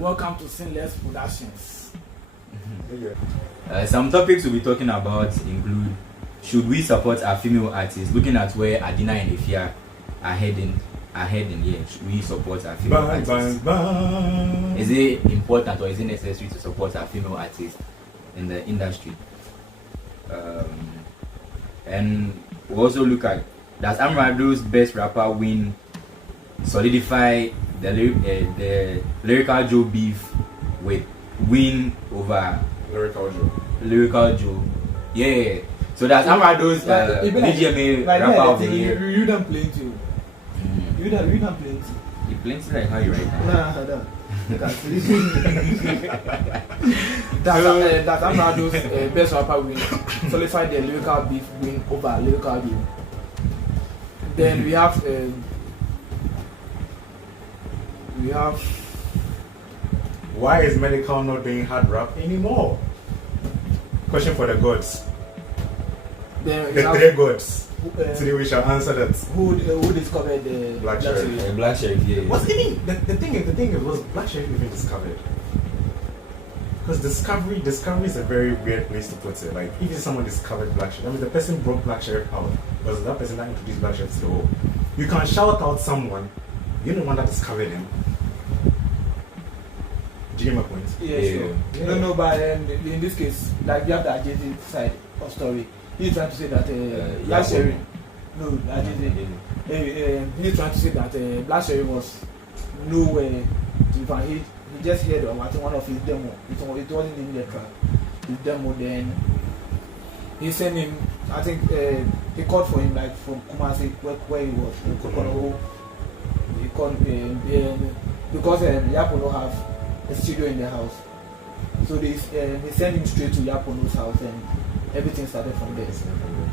Welcome to Sinless Productions. Some topics we'll be talking about include: should we support our female artists? Looking at where Adina and Efya are heading, should we support our female artists? Is it important or is it necessary to support our female artists in the industry? And we'll also look at, does Amerado's best rapper win Solidified the Lyrical Joe beef with win over Lyrical Joe? Yeah. So that's Amerado's BGMA rapper of the year. You don't plenty. You don't plenty. You plenty like how you write now? Nah. That's Amerado's best rapper win. Solidified the Lyrical beef win over Lyrical Joe. Then we have why is Medikal not doing hard rap anymore? Question for the gods. Then the three gods. Today we shall answer that. Who discovered the Black Sherif? Black Sherif, yeah. What's even the thing is was Black Sherif even discovered? Because discovery is a very weird place to put it. Like if someone discovered Black Sherif, I mean the person brought Black Sherif out. Was that person that introduced Black Sherif to the whole? You can shout out someone, you're the one that discovered him. Do you get my point? Yeah, sure. No, but in this case, like you have the Ajay side of story. He's trying to say that Black Sherif. No, Ajay. He's trying to say that Black Sherif was nowhere to find. He just heard one of his demo. It wasn't even the track. His demo. Then he sent him. I think he called for him like from Kumasi where he was. He called because Yapono have a studio in the house, so they sent him straight to Yapono's house and everything started from there.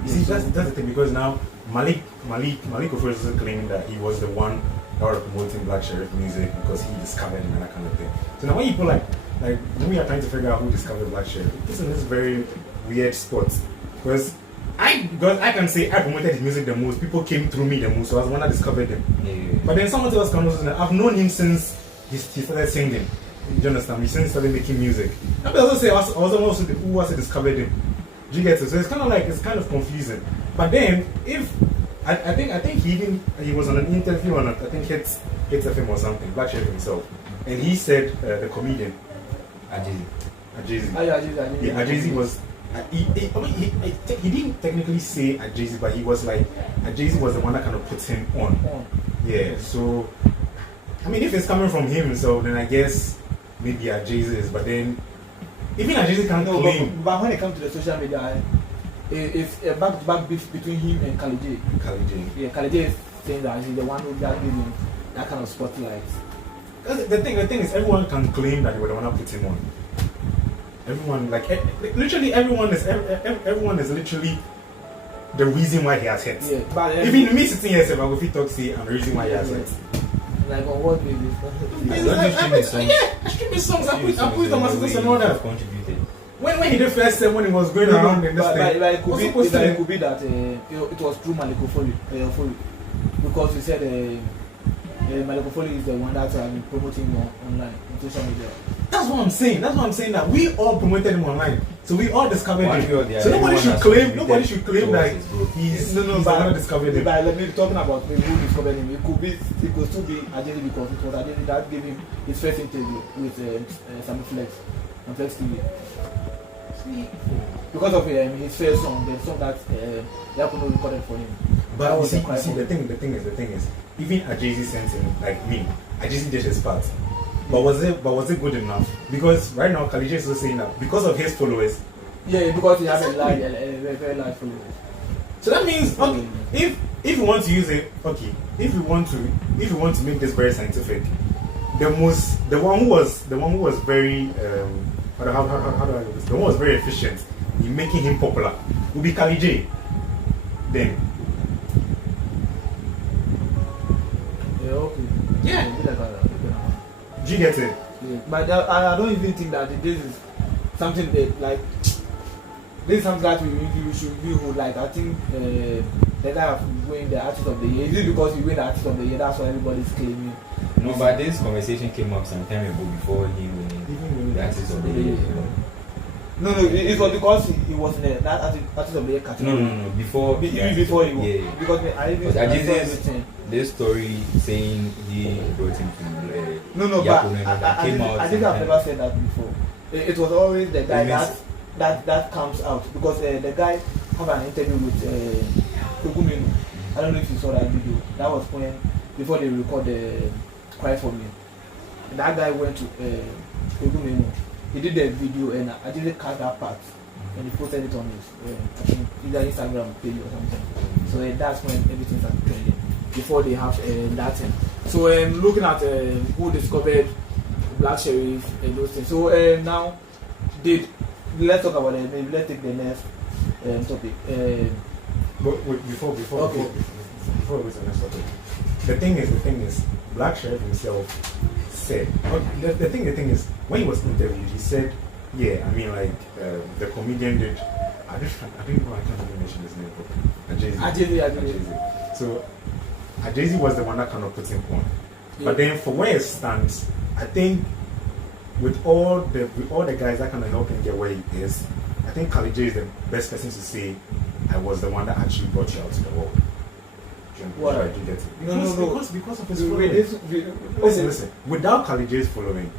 See, that's the thing, because now Malik of course is claiming that he was the one that was promoting Black Sherif music because he discovered him and that kind of thing. So now when people like when we are trying to figure out who discovered Black Sherif, it's in this very weird spot. Because I can say I promoted his music the most. People came through me the most, so I was the one that discovered him. Yeah. But then someone else comes and I've known him since he started singing. Do you understand? Since he started making music. I will also say I was also who also discovered him. Do you get it? So it's kind of confusing. But then if I think he was on an interview on I think Hits FM or something, Black Sherif himself, and he said the comedian Ajay. Yeah, Ajay was. He didn't technically say Ajay, but he was like Ajay was the one that kind of put him on. Yeah. So I mean, if it's coming from him, so then I guess maybe Ajay is. But then even Ajay can't claim. But when it comes to the social media, it's a back beef between him and Khalid. Yeah, Khalid is saying that he's the one who gave him that kind of spotlight. The thing is, everyone can claim that they were the one that put him on. Everyone, literally everyone is literally the reason why he has hits. Yeah, but even me sitting here saying, if he talks, I'm the reason why he has hits. Like on what basis? I stream his songs. I put it on my sisters and all that. When he did first when he was going around in this thing, it could be that it was through Malikofoli, because he said Malikofoli is the one that been promoting him online on social media. That's what I'm saying. That we all promoted him online, so we all discovered him. So nobody should claim that he's but discovered him. But let me talking about who discovered him. It could still be Ajay, because it was Ajay that gave him his first interview with Sammy Flex on Flex TV. Because of his first song, the song that Yapono recorded for him. But you see, the thing is, even Ajay sent him, like me, Ajay did his part. But was it good enough? Because right now Khalid is also saying that because of his followers. Yeah, because he has a very large followers. So that means if you want to use it, if you want to make this very scientific, the one who was very how do I do this? The one who was very efficient in making him popular would be Khalid J. Then. Yeah, okay. Yeah. Do you get it? Yeah. But I don't even think that this is something that this is something that we should view like. I think the guy of winning the artist of the year, is it because he win the artist of the year? That's why everybody's claiming. No, but this conversation came up some time ago before he winning the artist of the year. No, it was because he was in that artist of the year category. No. Before even before he was. Yeah. Because I this story saying he brought him to No, but I think I've never said that before. It was always the guy that comes out because the guy have an interview with Kogumenu. I don't know if you saw that video. That was when before they record the Cry For Me. And that guy went to Kogumenu. He did the video and I didn't cut that part and he posted it on his I think either Instagram page or something. So that's when everything started trending. Before they have that thing. So looking at who discovered Black Sherif and those things. So now let's talk about it. Maybe let's take the next topic. But wait, before we go to the next topic, the thing is, Black Sherif himself said. The thing is, when he was interviewed, he said, "Yeah, I mean, like the comedian did." I can't even mention his name. Adina. So Adina was the one that kind of put him on. Yeah. But then, for where it stands, I think with all the guys that kind of help him get where he is, I think Kali J is the best person to say, "I was the one that actually brought you out to the world." Why? Do you get it? Because of his following. Listen. Without Kali J's following,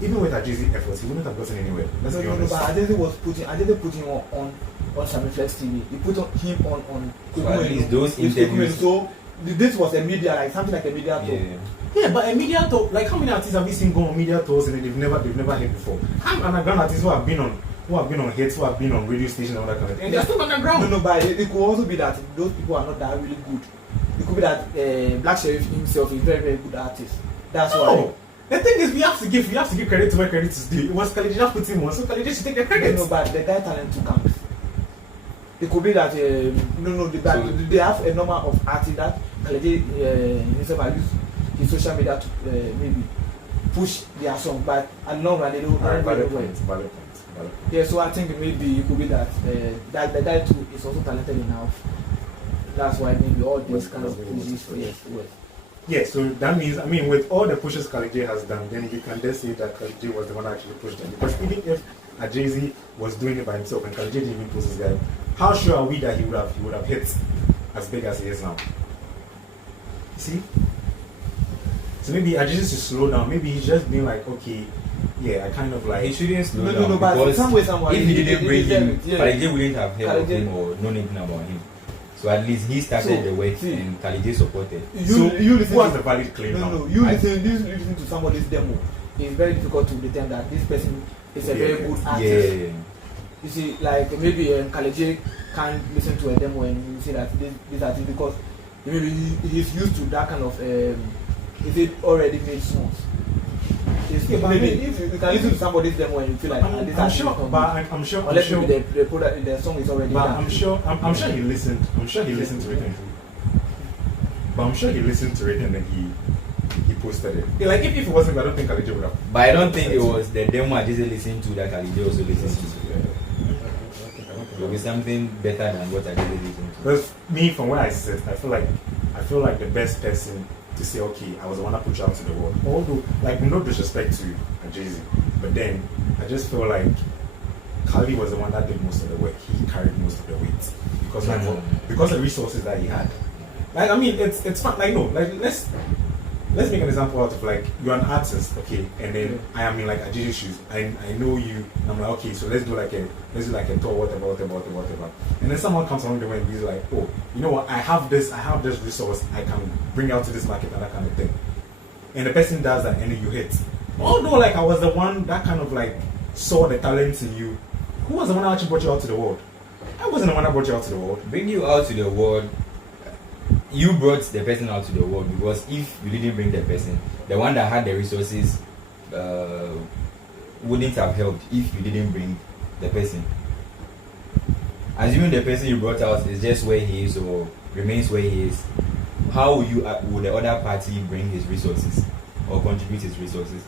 even with Adina's efforts, he wouldn't have gotten anywhere. Let's be honest. But Adina put him on Samiflex TV. He put him on at least those interviews. So this was a media, like something like a media talk. Yeah, but a media tour, like how many artists have you seen go on media tours and they've never hit before? How underground artists who have been on hits, who have been on radio stations and all that kind of thing, and they're still underground. No, but it could also be that those people are not that really good. It could be that Black Sherif himself is a very, very good artist. That's why. The thing is, we have to give credit to where credit is due. It was Kali J that put him on, so Kali J should take the credit. No, but the guy talent too comes. It could be that they have a number of artists that Kali J himself use his social media to maybe push their song, but at long run they don't very well. Yeah, so I think maybe it could be that that the guy too is also talented enough. That's why maybe all these kind of pushes. Yes. Yeah, so that means, I mean, with all the pushes Kali J has done, then you can just say that Kali J was the one that actually pushed them. Because even if Jay-Z was doing it by himself and Kali J didn't even post this guy, how sure are we that he would have hit as big as he is now? See? So maybe Jay-Z should slow down. Maybe he's just being like, okay, yeah, I kind of like. He shouldn't slow down. No, but somewhere, if he didn't bring him, Kali J wouldn't have heard of him or known anything about him. So at least he started the work and Kali J supported. You listen what's the valid claim now? You listen to somebody's demo. It's very difficult to determine that this person is a very good artist. Yeah. You see, like maybe Kali J can't listen to a demo and you see that this artist because maybe he's used to that kind of is it already made songs. Maybe if you can listen to somebody's demo and you feel like I'm sure the song is already done. I'm sure he listened. I'm sure he listened to it. But I'm sure he listened to it and then he posted it. Yeah, like if it wasn't, I don't think Kali J would have. But I don't think it was the demo I just listened to that Kali J also listened to. It will be something better than what I did listen to. Because me, from where I sit, I feel like the best person to say, okay, I was the one that put you out to the world. Although, like, no disrespect to Jay-Z, but then I just feel like Kali was the one that did most of the work. He carried most of the weight because of the resources that he had. Like, I mean, it's fun. Like, no, like let's make an example out of like you're an artist, okay, and then I am in like Jay-Z's shoes. I know you. And I'm like, okay, so let's do like a tour, whatever. And then someone comes along the way and he's like, oh, you know what? I have this resource I can bring out to this market and that kind of thing. And the person does that, and then you hit. Although like I was the one that kind of like saw the talent in you. Who was the one that actually brought you out to the world? I wasn't the one that brought you out to the world. Bring you out to the world. You brought the person out to the world because if you didn't bring the person, the one that had the resources wouldn't have helped if you didn't bring the person. Assuming the person you brought out is just where he is or remains where he is, how would the other party bring his resources or contribute his resources?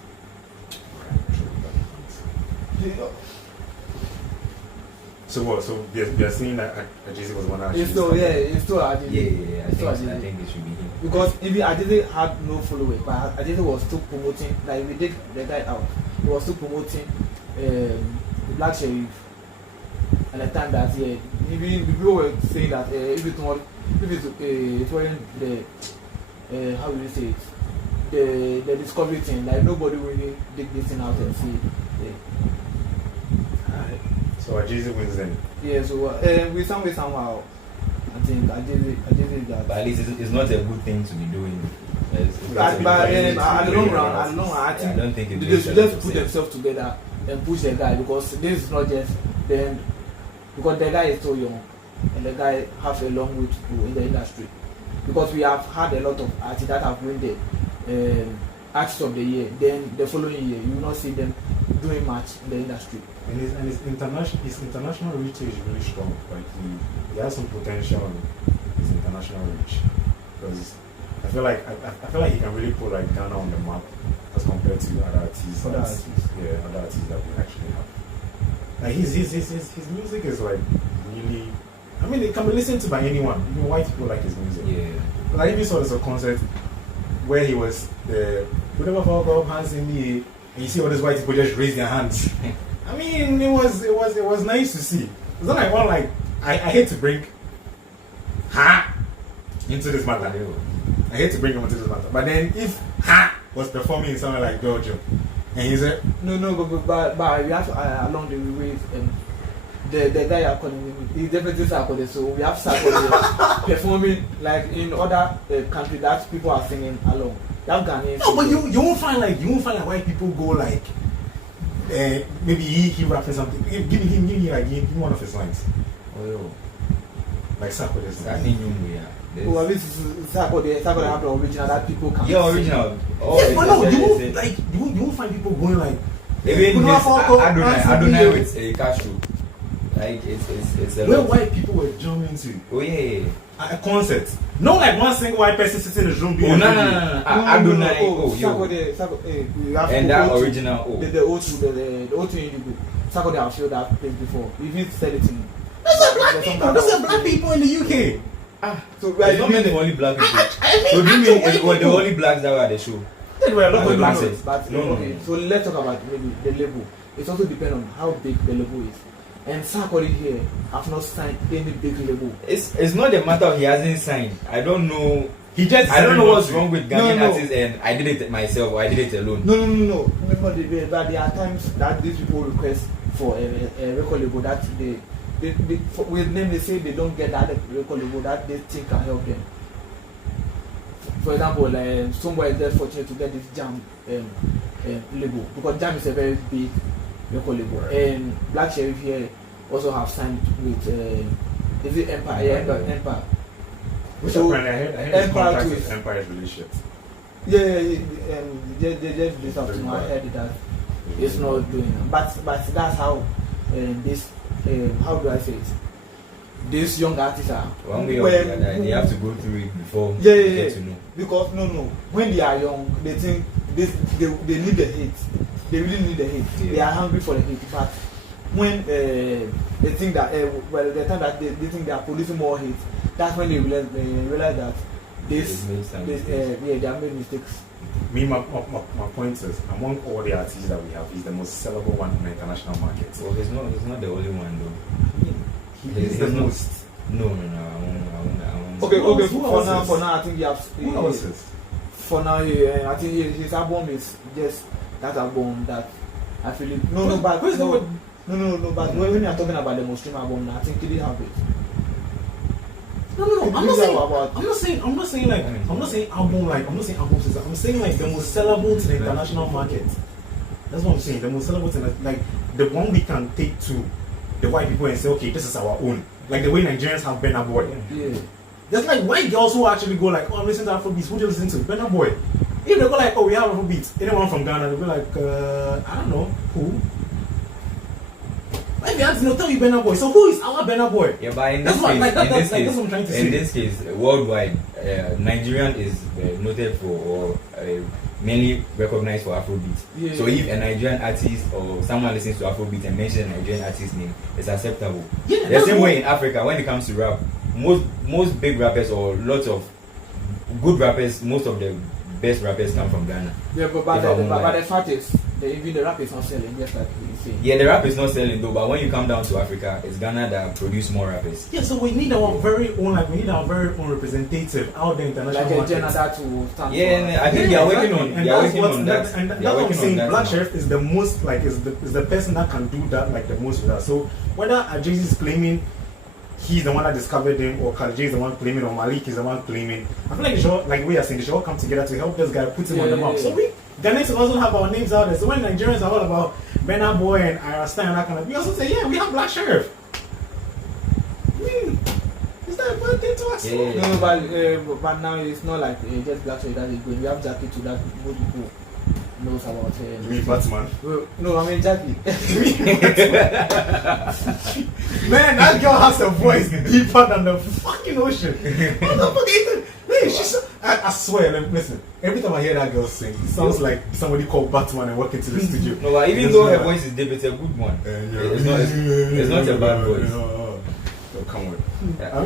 So what? So we are saying that Ajay was one actually. It's still Ajay. Yeah. I think it should be him. Because even Ajay had no followers, but Ajay was still promoting. Like we did the guy out, he was still promoting the Black Sherif. And the time that even people were saying that if it wasn't the how will you say it, the discovery thing, like nobody really dig this thing out and see. So Ajay wins then. Yeah, so we somehow I think Ajay that. But at least it's not a good thing to be doing. But at the long run, I don't think they should just put themselves together and push the guy, because this is not just the end. Because the guy is so young and the guy has a long way to go in the industry. Because we have had a lot of artists that have won the Artist of the Year. Then the following year, you will not see them doing much in the industry. And his international reach is really strong. Like he has some potential in his international reach. Because I feel like he can really put like Ghana on the map as compared to other artists. Other artists that we actually have. Like his music is like really. I mean, it can be listened to by anyone. Even white people like his music. Yeah. Like if you saw this concert where he was the whatever for hands in the air, and you see all these white people just raise their hands. I mean, it was nice to see. It's not like one like I hate to bring into this matter. I hate to bring him into this matter. But then if was performing in somewhere like Belgium, and he said but we have to along the way the guy are calling him, he definitely Sarkodie, so we have Sarkodie performing like in other countries that people are singing along. You have Ghanaians. No, but you won't find like white people go like maybe he rapping something. Give me one of his lines. Oh, like Sarkodie. I think yeah. Well, this is Sarkodie have the original that people can. Yeah, original. Oh, but no, you won't find people going like. Even this Adina with a cashew. Like it's a where lot. White people were jumping to. Oh yeah. At a concert. Not like one single white person sitting in the room doing no. Adina. Sarkodie, and that original. The O2 Indigo. Sarkodie have showed that place before. We even said it in. Those are black people in the UK. So it's not meant the only black people. So do you mean it was the only blacks that were at the show? There were a lot of blacks. But okay, so let's talk about maybe the label. It also depends on how big the label is. And Sarkodie here have not signed any big label. It's not a matter of he hasn't signed. I don't know. I don't know what's wrong with Ghanaian artists, and I did it myself or I did it alone. No. Remember but there are times that these people request for a record label that with them they say they don't get that record label that they think can help them. For example, somebody is just fortunate to get this Jam label, because Jam is a very big record label, and Black Sherif here also have signed with is it Empire? Yeah, Empire. Which so apparently I heard his contract with Empire's relationship. Yeah, they just released up to me. I heard that it's not doing it. But that's how this how do I say it? These young artists are one way or the other, they have to go through it before they get to know. Because no, when they are young, they think they need the hate. They really need the hate. Yeah. They are hungry for the hate. But when they think that the time that they think they are producing more hate, that's when they realize that they have made mistakes. My point is, among all the artists that we have, he's the most sellable one in the international market. Well, he's not the only one though. He's the most. No. I won't. Okay. For now, I think he has. Who else is? For now, I think his album is just that album that I feel it. No. But when you are talking about the most stream album, I think he didn't have it. No. I'm not saying album like. I'm saying like the most sellable to the international market. That's what I'm saying. The most sellable to the one we can take to the white people and say, okay, this is our own. Like the way Nigerians have Burna Boy. Yeah. There's like white girls who actually go like, oh, I'm listening to Afrobeats. Who do you listen to? Burna Boy. If they go like, oh, we have Afrobeats. Anyone from Ghana, they'll be like, I don't know who. Like, they'll tell you Burna Boy. So who is our Burna Boy? Yeah, but in this case, worldwide, Nigerian is noted for, or mainly recognized for Afrobeat. Yeah. So if a Nigerian artist or someone listens to Afrobeat and mentions a Nigerian artist's name, it's acceptable. Yeah, the same way in Africa, when it comes to rap, most big rappers or lots of good rappers, most of the best rappers come from Ghana. Yeah, but the fact is, even the rap is not selling, just like you say. Yeah, the rap is not selling though, but when you come down to Africa, it's Ghana that produce more rappers. Yeah, so we need our very own, representative out there international like market. A Canada to stand Yeah, I think they are working on. And They are that's working what on that. and They are that's what I'm working on saying. that Black now. Sherif is the most is the person that can do that the most with that. So whether Jay is claiming he's the one that discovered him, or Khalid is the one claiming, or Malik is the one claiming, I feel like they should, like we are saying, they should all come together to help this guy put him on the map. So we Ghanaians also have our names out there. So when Nigerians are all about Burna Boy and Arasta and that kind of, we also say, yeah, we have Black Sherif. Is that a bad thing to us? Yeah. No, but now it's not like just Black Sherif that is going. We have Jackie to that most people knows about. You mean Batman? No, I mean Jackie. Man, that girl has a voice deeper than the fucking ocean. What the fuck is that? Hey, I swear, listen, every time I hear that girl sing, it sounds like somebody called Batman and walk into the studio. No, but even though her voice is deep, it's a good one. It's not a bad voice. So come on. Yeah.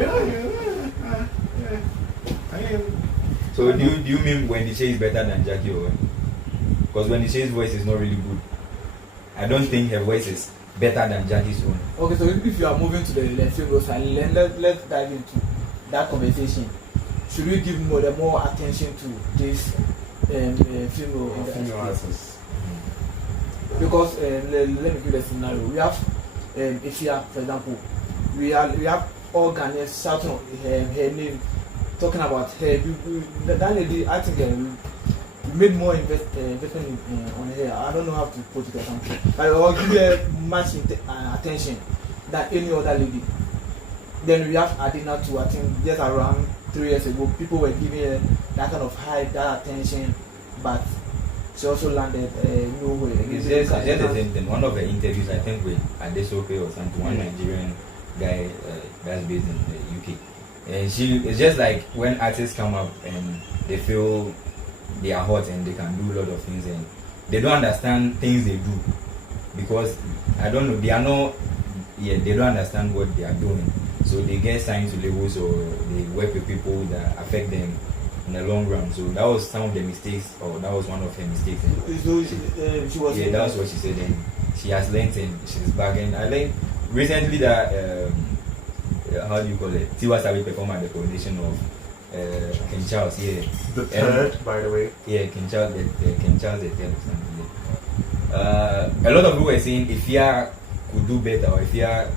I mean, So do you mean Wendy Shay is better than Jackie or what? Because Wendy Shay's voice is not really good. I don't think her voice is better than Jackie's own. Okay, so if you are moving to the female side, let's dive into that conversation. Should we give more attention to this female artists? Because let me give you a scenario. We have Efya, for example. We have all Ghanaians shouting her name, talking about her. That lady, I think we made more investment on her. I don't know how to put it or something. But I'll give her much attention than any other lady. Then we have Adina too. I think just around 3 years ago, people were giving her that kind of hype, that attention, but she also landed nowhere. It's just the same thing. One of the interviews, I think, with Adesope or something, one Nigerian guy that's based in the UK. And it's just like when artists come up and they feel they are hot and they can do a lot of things and they don't understand things they do because I don't know, they don't understand what they are doing. So they get signed to labels or they work with people that affect them in the long run. So that was some of the mistakes, or that was one of her mistakes. She was that's what she said, and she has learned and she's back. And I learned recently that how do you call it? Tiwa Savage performed at the coronation of King Charles. Yeah, the third, by the way. Yeah, King Charles the third or something. Yeah. A lot of people were saying Efya could do better, or Efya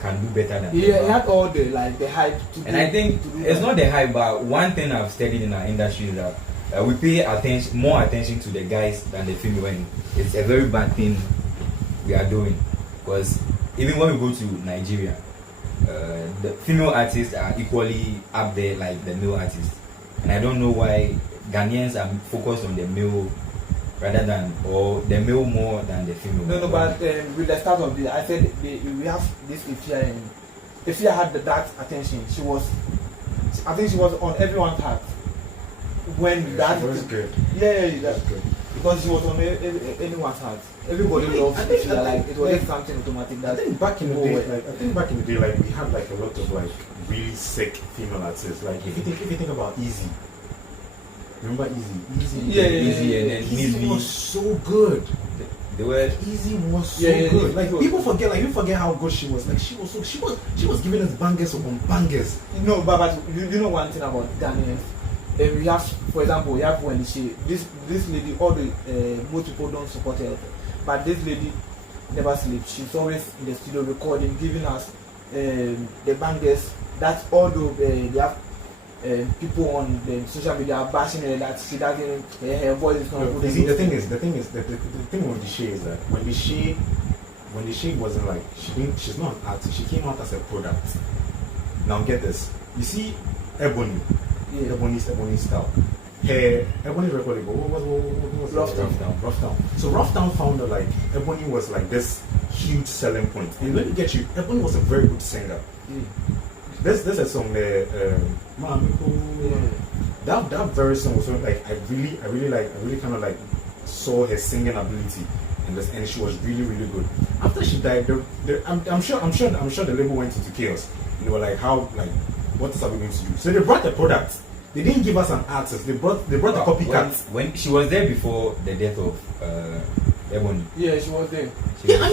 can do better than. Yeah, he had all the hype. And I think it's not the hype, but one thing I've studied in our industry is that we pay more attention to the guys than the female, and it's a very bad thing we are doing. Because even when we go to Nigeria, the female artists are equally up there like the male artists, and I don't know why Ghanaians are focused on the male rather than, or the male more than the female. No, but with the start of I said we have this Efya, and Efya had that attention. I think she was on everyone's heart when that was good. Yeah, that's good because she was on anyone's heart. Everybody loved Efya. Like it was just something automatic. That I think back in the day, like we had like a lot of like really sick female artists. Like if you think about Easy. Remember Easy? Easy, and then Easy was so good. Easy was so good. Like people forget how good she was. Like she was giving us bangers upon bangers. No, but you know one thing about Ghanaians. We have, for example, we have when this lady, all the most people don't support her, but this lady never sleeps. She's always in the studio recording, giving us the bangers. That's although they have people on the social media are bashing her that she doesn't, her voice is not good. You see, the thing with the Shay is that when the Shay wasn't like she's not an artist. She came out as a product. Now get this. You see, Ebony. Yeah. Ebony style. Her Ebony record, what was Rough Town. So Rough Town found that like Ebony was like this huge selling point. And let me get you, Ebony was a very good singer. There's a song there, that very song was like I really kind of like saw her singing ability and she was really good. After she died, I'm sure the label went into chaos. And they were like, what are we going to do? So they brought the product. They didn't give us an artist. They brought a copycat. When she was there before the death of Ebony. Yeah, she was there.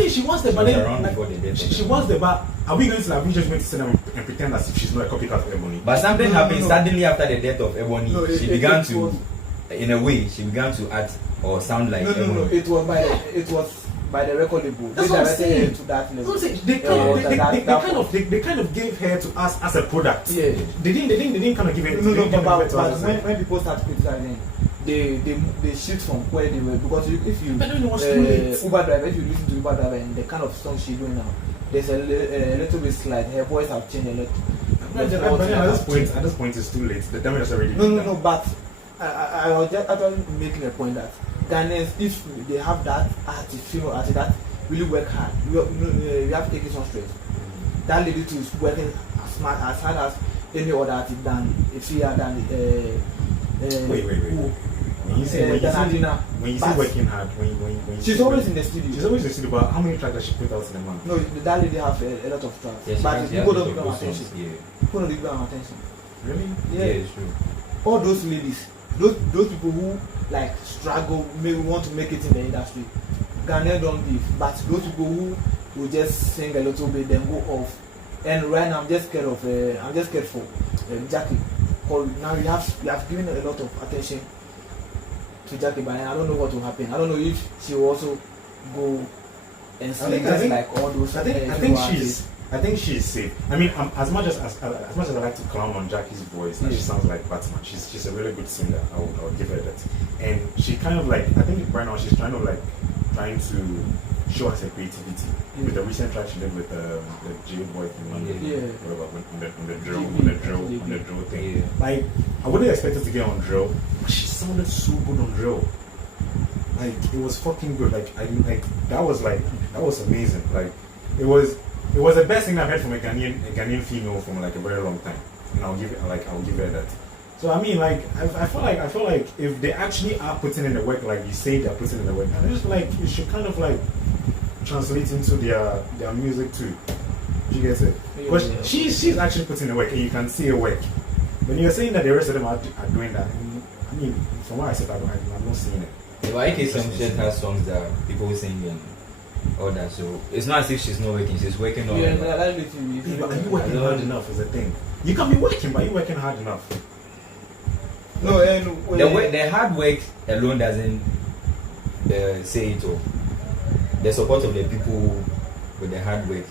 She was there, but then around before the death. she was there. But are we just going to sit down and pretend as if she's not a copycat of Ebony? But something happened suddenly after the death of Ebony. No, she began to act or sound like Ebony. No. It was by the record label. That's what I'm saying. To that level. They kind of gave her to us as a product. Yeah. They didn't kind of give her. But when people start criticizing, they shift from where they were, because if you Uber driver, if you listen to Uber driver and the kind of song she's doing now, there's a little bit slight. Her voice have changed a lot. At this point, it's too late. The damage is already done. No. But I was just actually making a point that Ghanaians, if they have that female artist that really work hard, we have to take it on straight. That lady too is working as hard as any other artist than Efya, than wait. When you say working hard, when she's always in the studio. She's always in the studio. But how many tracks does she put out in a month? No, that lady have a lot of tracks. Yes, but people don't give them attention. People don't give them attention. Really? Yeah, it's true. All those ladies, those people who like struggle, maybe want to make it in the industry, Ghana don't give. But those people who will just sing a little bit, then go off. And right now I'm just scared for Jackie. Now you have given a lot of attention to Jackie, but I don't know what will happen. I don't know if she will also go and sing like all those. I think she's safe. I mean, as much as I like to clown on Jackie's voice, that she sounds like Batman. She's a really good singer. I would give her that. And she kind of like, I think right now she's trying to show us her creativity with the recent track she did with the J boy thing on the drill thing. Yeah. Like, I wouldn't expect her to get on drill, but she sounded so good on drill. Like, it was fucking good. That was amazing. Like, it was the best thing I've heard from a Ghanaian female from like a very long time, and I'll give her that. So I mean, like, I feel like if they actually are putting in the work, like you say they're putting in the work, I just feel like it should kind of like translate into their music too. Do you get it? Because she's actually putting in the work, and you can see her work. When you're saying that the rest of them are doing that, I mean, from what I said, I'm not seeing it. YK has songs that people sing and all that, so it's not as if she's not working, she's working on it. But are you working hard enough is the thing. You can be working, but are you working hard enough? No, and the hard work alone doesn't say it all. The support of the people with the hard work,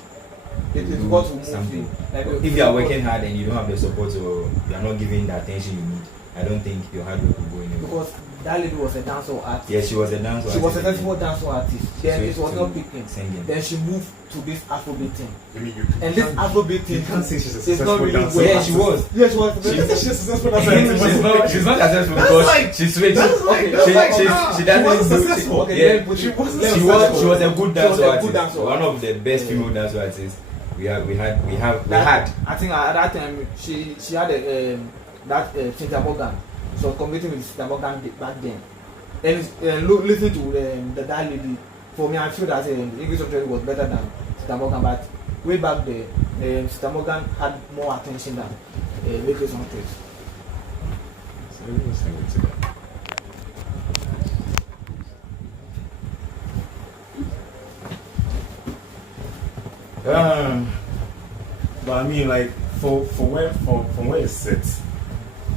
it is what will move you. Like, if you are working hard and you don't have the support, or you are not giving the attention you need, I don't think your hard work will go anywhere. Because that lady was a dancehall artist. Yeah, she was a dancehall artist. She was a successful dancehall artist. Then it was not picking. Singing. Then she moved to this Afrobeat thing. And this Afrobeat thing, you can't say she's a it's not successful really dancer. Yeah, she was. Yeah, she was. She's a successful dancer. She's not successful because she switched. She doesn't do. Okay, she was a good dancehall artist. One of the best female dancehall artists we had. I think at that time she had that Cynthia Morgan. So competing with Cynthia Morgan back then. And listen to that lady. For me, I feel that English Australia was better than Cynthia Morgan, but way back there, Cynthia Morgan had more attention than Lyrical on Trade. So we was thinking to that. But I mean, like, from where it sits,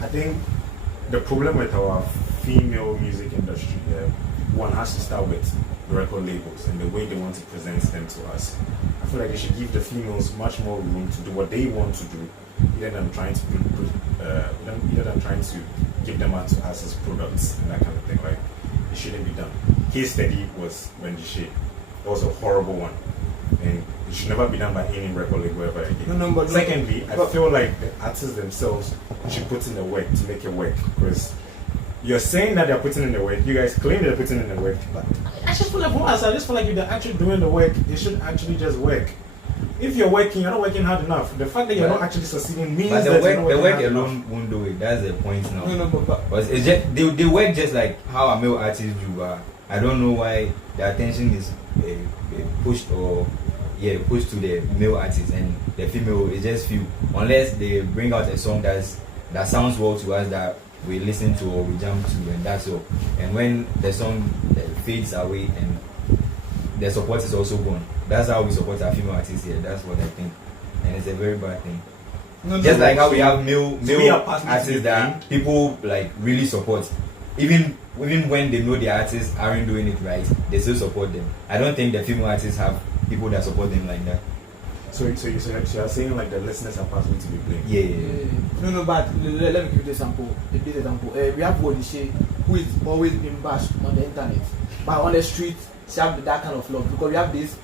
I think the problem with our female music industry, one has to start with the record labels and the way they want to present them to us. I feel like they should give the females much more room to do what they want to do, either than trying to give them out to us as products and that kind of thing. Like, it shouldn't be done. Case study was Wendy Shea. That was a horrible one, and it should never be done by any record label ever again. Secondly, I feel like the artists themselves should put in the work to make it work, because you're saying that they're putting in the work, you guys claim they're putting in the work, but I just feel like if they're actually doing the work, it should actually just work. if you're working, you're not working hard enough. The fact that you're not actually succeeding means but that the work alone won't do it. That's the point now. No, but it's just they work just like how a male artist do. I don't know why the attention is pushed pushed to the male artist, and the female is just few. Unless they bring out a song that sounds well to us, that we listen to or we jump to, and that's all. And when the song fades away and the support is also gone, that's how we support our female artists here. That's what I think, and it's a very bad thing. Just like how we have male artists that people like really support, even when they know the artists aren't doing it right, they still support them. I don't think the female artists have people that support them like that. So you're saying like the listeners are possible to be blamed? Yeah. No, but let me give you the example. We have Bodishe, who is always being bashed on the internet, but on the street she have that kind of love, because we have this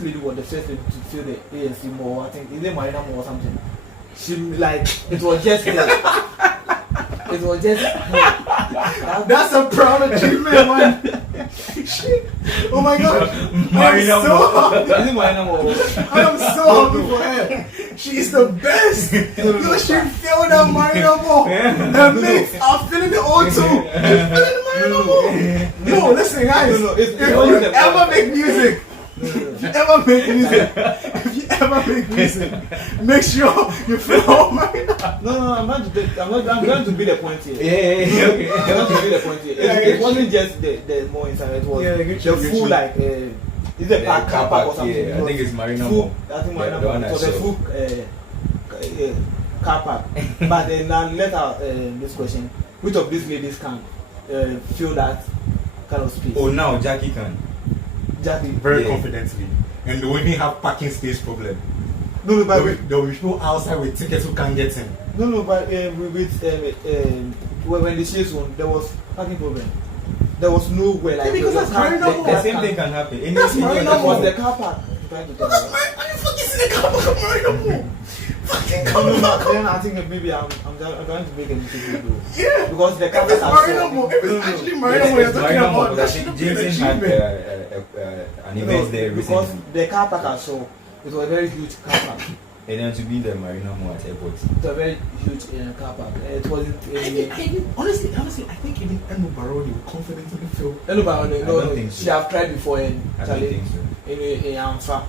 lady was the first lady to feel the ANC more. I think is it Marina more or something. She like it was just it was just that's a proud achievement, man. Oh my god, Marina I am so happy for her. She is the best. Yo, she feel that Marina more. That makes I'm feeling the O2. She's feeling the Marina more. Yo, listen guys, if you ever make music, if you ever make music, make sure you feel Marina. No, I'm going to be the point here. Okay. I'm going to be the point here. It wasn't just the more inside, it was the full like is it a car park or something? I think it's Marina Mall. I think Marina Mall. So the full car park. But now let out this question: which of these ladies can feel that kind of space? Oh, now Jackie can. Very confidently, and they won't even have parking space problem. No, but there will be people outside with tickets who can't get in. No, but when the chase won, there was parking problem. There was nowhere like because that's Marina Mall. The same thing can happen. That's Marina Mall. Was the car park. Trying to tell you. Are you fucking the car park of Marina Mall? Fucking car park. Then I think maybe I'm trying to make a mistake. Yeah. Because the car park is Marina Mall. If it's actually Marina Mall you're talking about, that should be an achievement. An event there recently. Because the car park I saw, it was a very huge car park. And then to be the Marina Mall at airport. It's a very huge car park. It wasn't. Honestly, I think even Eno Baroni would confidently feel. Eno Baroni, I don't think so. She have tried before I don't think so. In Amfa.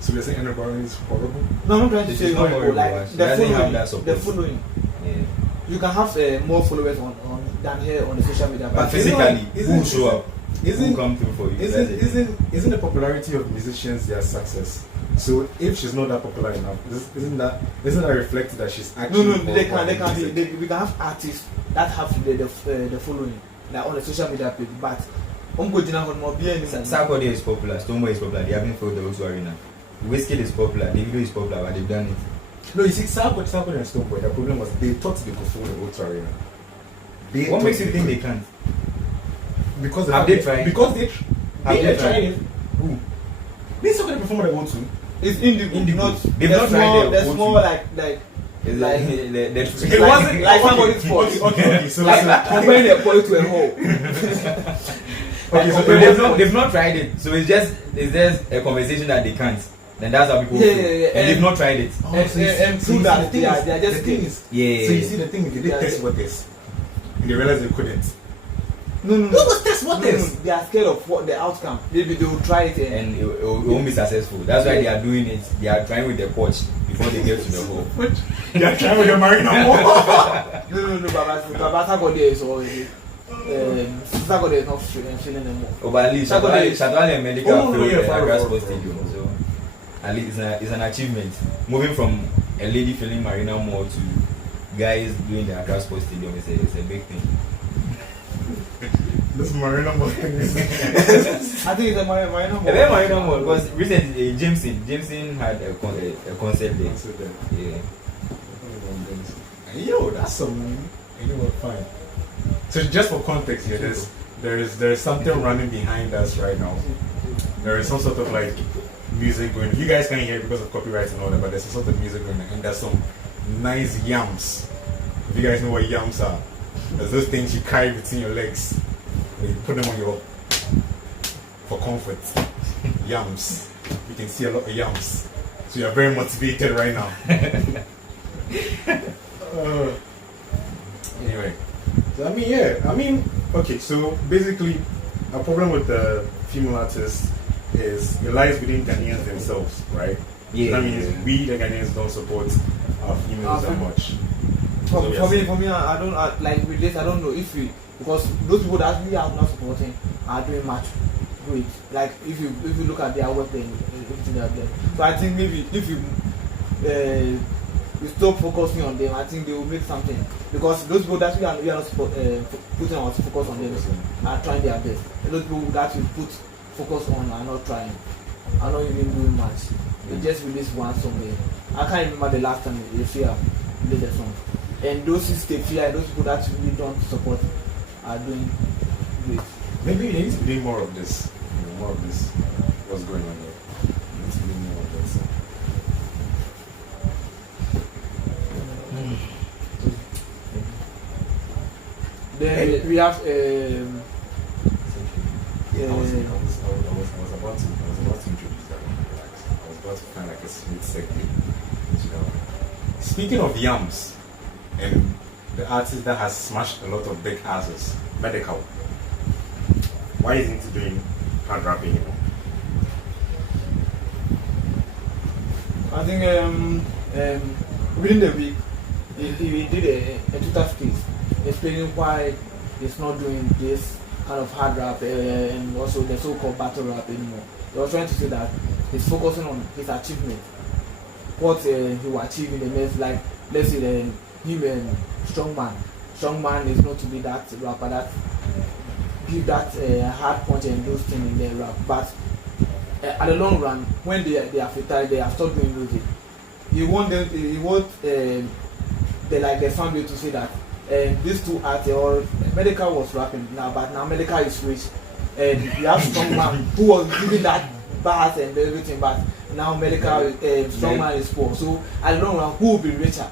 So you're saying Eno Baroni is horrible? No, I'm not trying to say horrible. Like the following. Yeah. You can have more followers on than here on the social media. But physically, who show up? Who come through for you? Isn't the popularity of musicians their success? So if she's not that popular enough, isn't that reflected that she's actually? No, we can have artists that have the following like on the social media page, but Sarkodie is popular, Stoneboy is popular. They haven't filled the O2 Arena. Wizkid is popular, Davido is popular, but they've done it. No, you see, Sarkodie and Stoneboy, the problem was they thought they could fill the O2 Arena. What makes you think they can't? Because have they tried? Because they tried it. Who? They're still going to perform what they want to. It's indie. They've not tried it. There's more like it wasn't like somebody's fault. Okay. So comparing the quality to a whole. Okay, so they've not tried it. So it's just a conversation that they can't. Then that's how people feel. And they've not tried it. And through that, they are just things. Yeah. So you see, the thing is, they did test what this, and they realized they couldn't. No. What was test what this? They are scared of what the outcome. Maybe they will try it and it won't be successful. That's why they are doing it. They are trying with the coach before they get to the hole. They are trying with the Marina Mall. No. Baba Sarkodie is already. Sarkodie is not feeling anymore. Oh, but at least Shatwale and Medikal filled the Amerado Stadium. So at least it's an achievement. Moving from a lady filling Marina Mall to guys doing the Amerado Stadium is a big thing. This Marina Mall thing is. I think it's a Marina Mall. It's a Marina Mall because recently Jameson had a concert there. Yeah. Yo, that's some. Anyway, fine. So just for context here, there is something running behind us right now. There is some sort of like music going. You guys can't hear it because of copyright and all that, but there's some sort of music going, and there's some nice yams. If you guys know what yams are, there's those things you carry between your legs. You put them on your for comfort. Yams. we can see a lot of yams. So you are very motivated right now. Anyway, so okay. So basically, a problem with the female artists is it lies within Ghanaians themselves, right? Yeah. So that means we, the Ghanaians, don't support our females that much. For me, I don't like with this. I don't know if we, because those people that we are not supporting are doing much great. Like if you look at their work, then everything they are doing. So I think maybe if you stop focusing on them, I think they will make something. Because those people that we are not putting our focus on them are trying their best. And those people that we put focus on are not trying, are not even doing much. They just released one song. I can't remember the last time Efya played a song. And those Efya, those people that we don't support are doing great. Maybe we need to be doing more of this. More of this. What's going on there? We need to be doing more of this. Then we have I was about to introduce that one. I was about to find like a smooth segue. Speaking of yams and the artist that has smashed a lot of big asses, Medikal. Why isn't he doing hard rapping anymore? I think within the week he did a Twitter space explaining why he's not doing this kind of hard rap and also the so-called battle rap anymore. He was trying to say that he's focusing on his achievement, what he will achieve in the next, like let's say him and Strongman is not to be that rapper that give that hard punch and those things in their rap, but at the long run, when they are fertile, they have stopped doing music. You want the fan base to say that these two artists or Medikal was rapping now, but now Medikal is rich, and you have Strongman who was giving that bars and everything, but now Medikal Strongman is poor. So at the long run, who will be richer?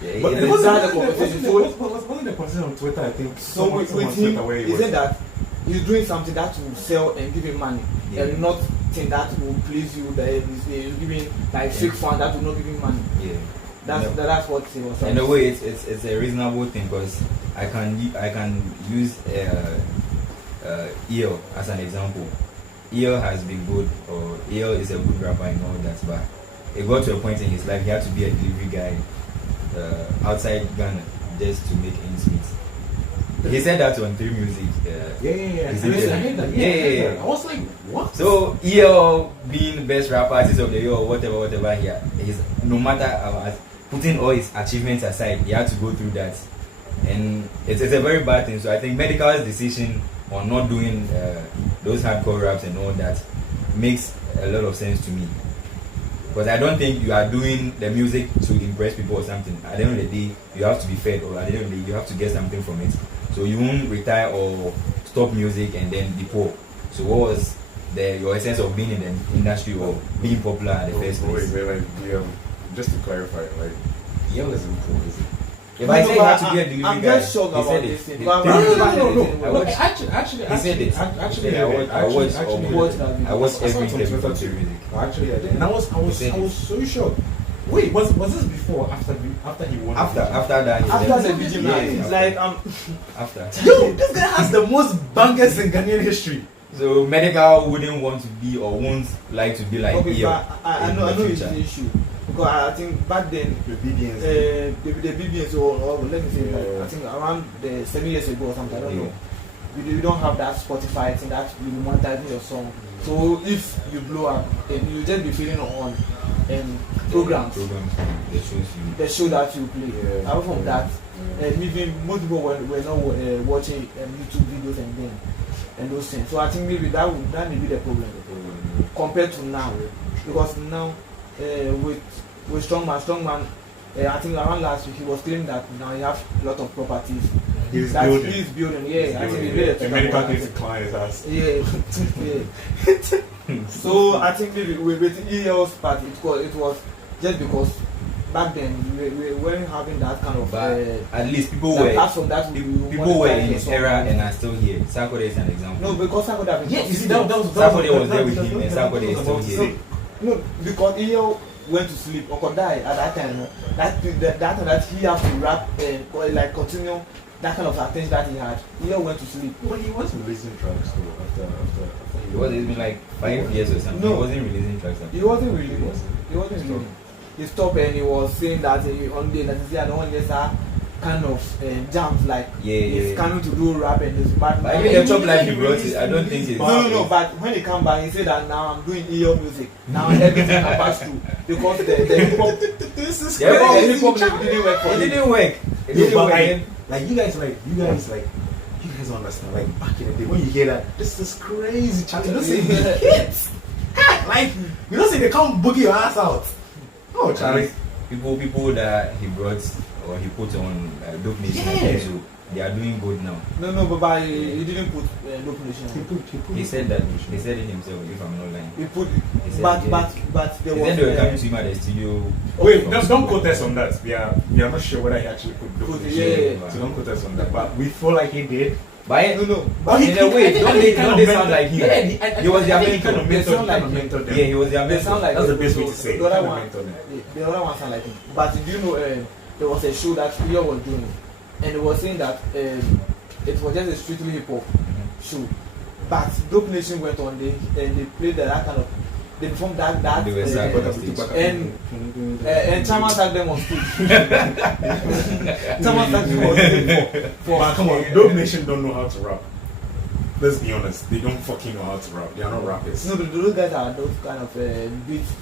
Yeah, But yeah. wasn't the conversation. the conversation on Twitter? I think So with him, he said that he's doing something that will sell and give him money, and not thing that will please you. That he's giving like fake fun that will not give him money. Yeah. That's what he was saying. In a way, it's a reasonable thing because I can use EO as an example. EO has been good, or EO is a good rapper and all that, but it got to a point in his life he had to be a delivery guy outside Ghana just to make ends meet. He said that on 3 Music. Yeah. I was like, what? So EO being the best rapper artist of the year or whatever he's no matter putting all his achievements aside, he had to go through that, and it's a very bad thing. So I think Medikal's decision on not doing those hardcore raps and all that makes a lot of sense to me, because I don't think you are doing the music to impress people or something. At the end of the day, you have to be fed, or at the end of the day, you have to get something from it. So you won't retire or stop music and then be poor. So what was your essence of being in the industry or being popular at the first place? Just to clarify, like, Yale isn't poor, is it? If I say you have to be a delivery I'm guy, just shocked he about said this it. thing. He- No. Actually, He said it. Actually, I watched every Twitter interview from too. music. Actually, I did. And I was so shocked. Wait, was this before or after he won? After that, he After left. the video, Yeah, it's like after. Yo, this guy has the most bangers in Ghanaian history. So Medikal wouldn't want to be or won't like to be like okay, EO but I know it's the issue, because I think back then The BDNs. the BBS or let me say like, I think around 7 years ago or something, I don't know. You don't have that Spotify thing that will be monetizing your song. So if you blow up, then you just be feeling on programs the show that you play. Yeah. Apart from that, and even most people were not watching YouTube videos and those things. So I think maybe that may be the problem compared to now, because now with Strongman, I think around last week he was claiming that now he has a lot of properties. He's That building. he's building. Yeah, I think he made And Medical needs to climb his ass. Yeah. So I think maybe with EL's part, it was just because back then we weren't having that kind of. But at least people that were apart from that, people were in his era and are still here. Sarkodie is an example. No, because Sarkodie have been. Yeah, you see, that was Sarkodie was there with him, and Sarkodie is still here. No, because he went to sleep or could die at that time. That he had to rap and like continue that kind of attention that he had. He went to sleep. But he was releasing tracks though after It was it's been like 5 years or something. No. He wasn't releasing tracks. He wasn't releasing. He wasn't releasing. He stopped and he was saying that on the I don't want this kind of jams like he's coming to do rap and this. But even the top life he brought it, I don't think it's. No. But when he come back, he said that now I'm doing EO music. Now everything I pass through because the hip hop. This is The hip hop didn't work for It him. didn't work. It No, didn't but work. like you guys don't understand. Like back in the day, when you hear that, this is crazy, Charlie. You don't say hits. Like you don't say they come boogie your ass out. Oh, Charlie. People that he brought or he put on Dope Nation, so they are doing good now. No, but he didn't put Dope Nation. He said that. He said it himself. If I'm not lying. He put, He said but there He was. said they were coming to him at the studio. Wait, don't quote us on that. We are not sure whether he actually put Dope Nation. Yeah. So don't quote us on that. But we feel like he did. But No. But in a way, don't they sound like him? Yeah, He was their kind of mentor. mentor them. Yeah, he was their They mentor. sound like That's the him. best way to say it. The other Kind of one, mentor them. the other one sound like him. But do you know there was a show that Leo was doing, and it was saying that it was just a strictly hip hop show. But Dope Nation went on and they played that kind of. They performed that They were sad on stage. and Chama tagged them on stage. Chama tagged them on stage But come on, Dope Nation don't know how to rap. Let's be honest, they don't fucking know how to rap. They are not rappers. No, but those guys are those kind of beats.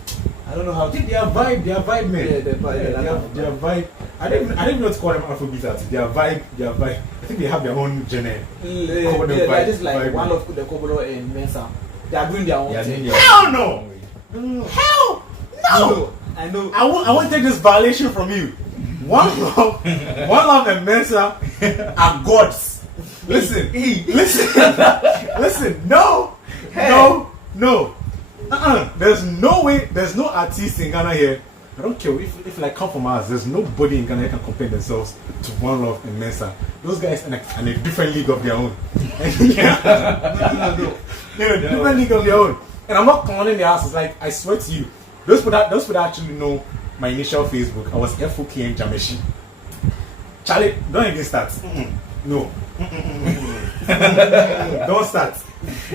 I don't know how I to. think they are vibe, man. Yeah, they are vibe. I didn't know what to call them Afrobeat artists. They are vibe. I think they have their own genre. They're just like one of the Kobolo and Mensa. They are doing their own thing. Hell no! No. Hell no! I know. I won't take this violation from you. One love and Mensa are gods. Listen. No. There's no way. There's no artist in Ghana here. I don't care if like come from us. There's nobody in Ghana who can compare themselves to One Love and Mensa. Those guys are in a different league of their own. No. They're in a different league of their own. And I'm not calling their asses. Like I swear to you, those people actually know my initial Facebook. I was FOK and Jameshi. Charlie, don't even start. No. Don't start.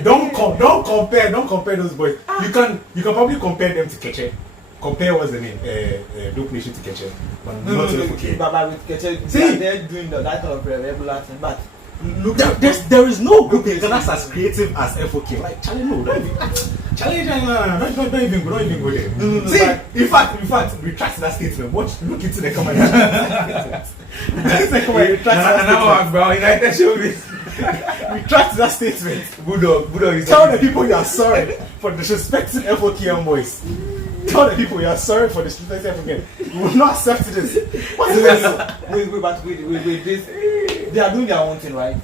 Don't compare those boys. You can probably compare them to Keche. Compare what's the name? Dope Nation to Keche. But not to FOK. But with Keche, they're doing that kind of regular thing. But look, there is no group in Ghana as creative as FOK. Like Charlie, no, don't even. Charlie, don't even go there. No, See, in fact, retract that statement. Look into the comment. Retract that statement. Bulldog. Tell the people you are sorry for disrespecting FOKM boys. Tell the people you are sorry for disrespecting FOKM. We will not accept this. What's this? But with this, they are doing their own thing, right?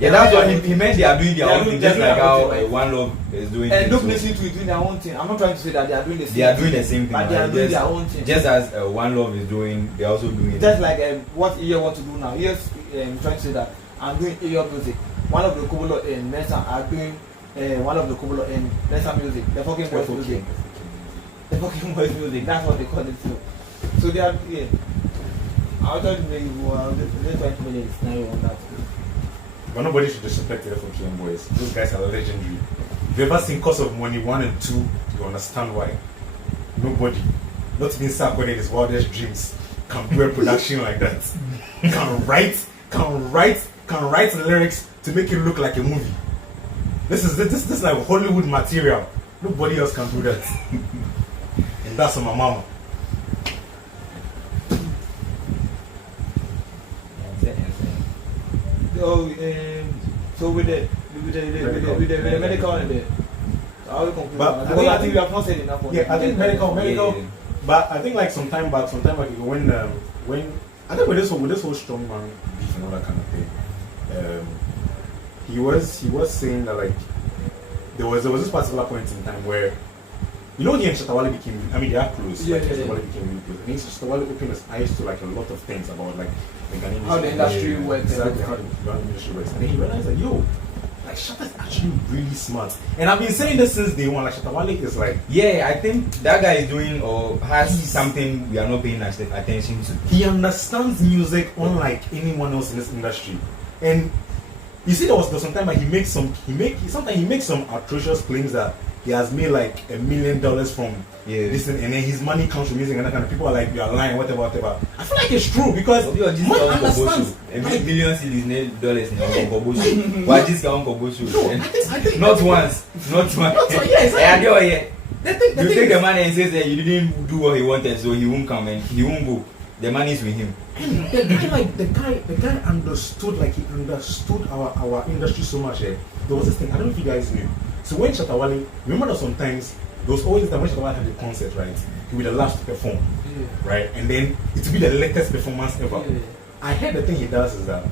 Yeah, that's what he meant. They are doing their own thing, just like how One Love is doing. And Dope Nation too is doing their own thing. I'm not trying to say that they are doing the same. They are doing the same thing, but they are doing their own thing. Just as One Love is doing, they are also doing it. Just like what EA want to do now. EA's trying to say that I'm doing EA music. One of the Kobolo and Mensa are doing one of the Kobolo and Mensa music. The fucking voice music. The fucking voice music. That's what they call it too. So they are I was trying to make they're trying to make a scenario on that. But nobody should disrespect the FOKM boys. Those guys are legendary. If you've ever seen Cost of Money 1 and 2, you understand why. Nobody, not even Sarkodie in his wildest dreams, can do a production like that. Can write lyrics to make it look like a movie. This is like Hollywood material. Nobody else can do that. And that's on my mama. So with the medical and the I will conclude. But I think we have not said enough. Yeah, I think medical. Yeah. But I think like some time back ago, when I think with this whole strong man beef and all that kind of thing, he was saying that like there was this particular point in time where You know, he and Shatawale became, I mean, they are close. Yeah, like, yeah, Shatawale became really close. I think Shatawale opened his eyes to like a lot of things about like the Ghanaian How the industry works. Exactly, how the Ghanaian industry works. And then he realized that, yo, like Shatta is actually really smart. And I've been saying this since day one. Like Shatawale is like, yeah, I think that guy is doing or has something we are not paying attention to. he understands music unlike anyone else in this industry. And you see, there was some time like sometimes he makes some atrocious claims that he has made like $1 million from this, and then his money comes from music, and that kind of people are like, you are lying, whatever. I feel like it's true because one understands. Millions in dollars in Koboshu. Why this guy on Koboshu? No, I think Not once. yeah, exactly. You take the money and says that you didn't do what he wanted, so he won't come and he won't go. The money is with him. And the guy understood, like he understood our industry so much. There was this thing, I don't know if you guys knew. So when Shatawale, remember that sometimes there was always that when Shatawale had the concert, right? He'll be the last to perform, right? And then it will be the latest performance ever. Yeah. I heard the thing he does is that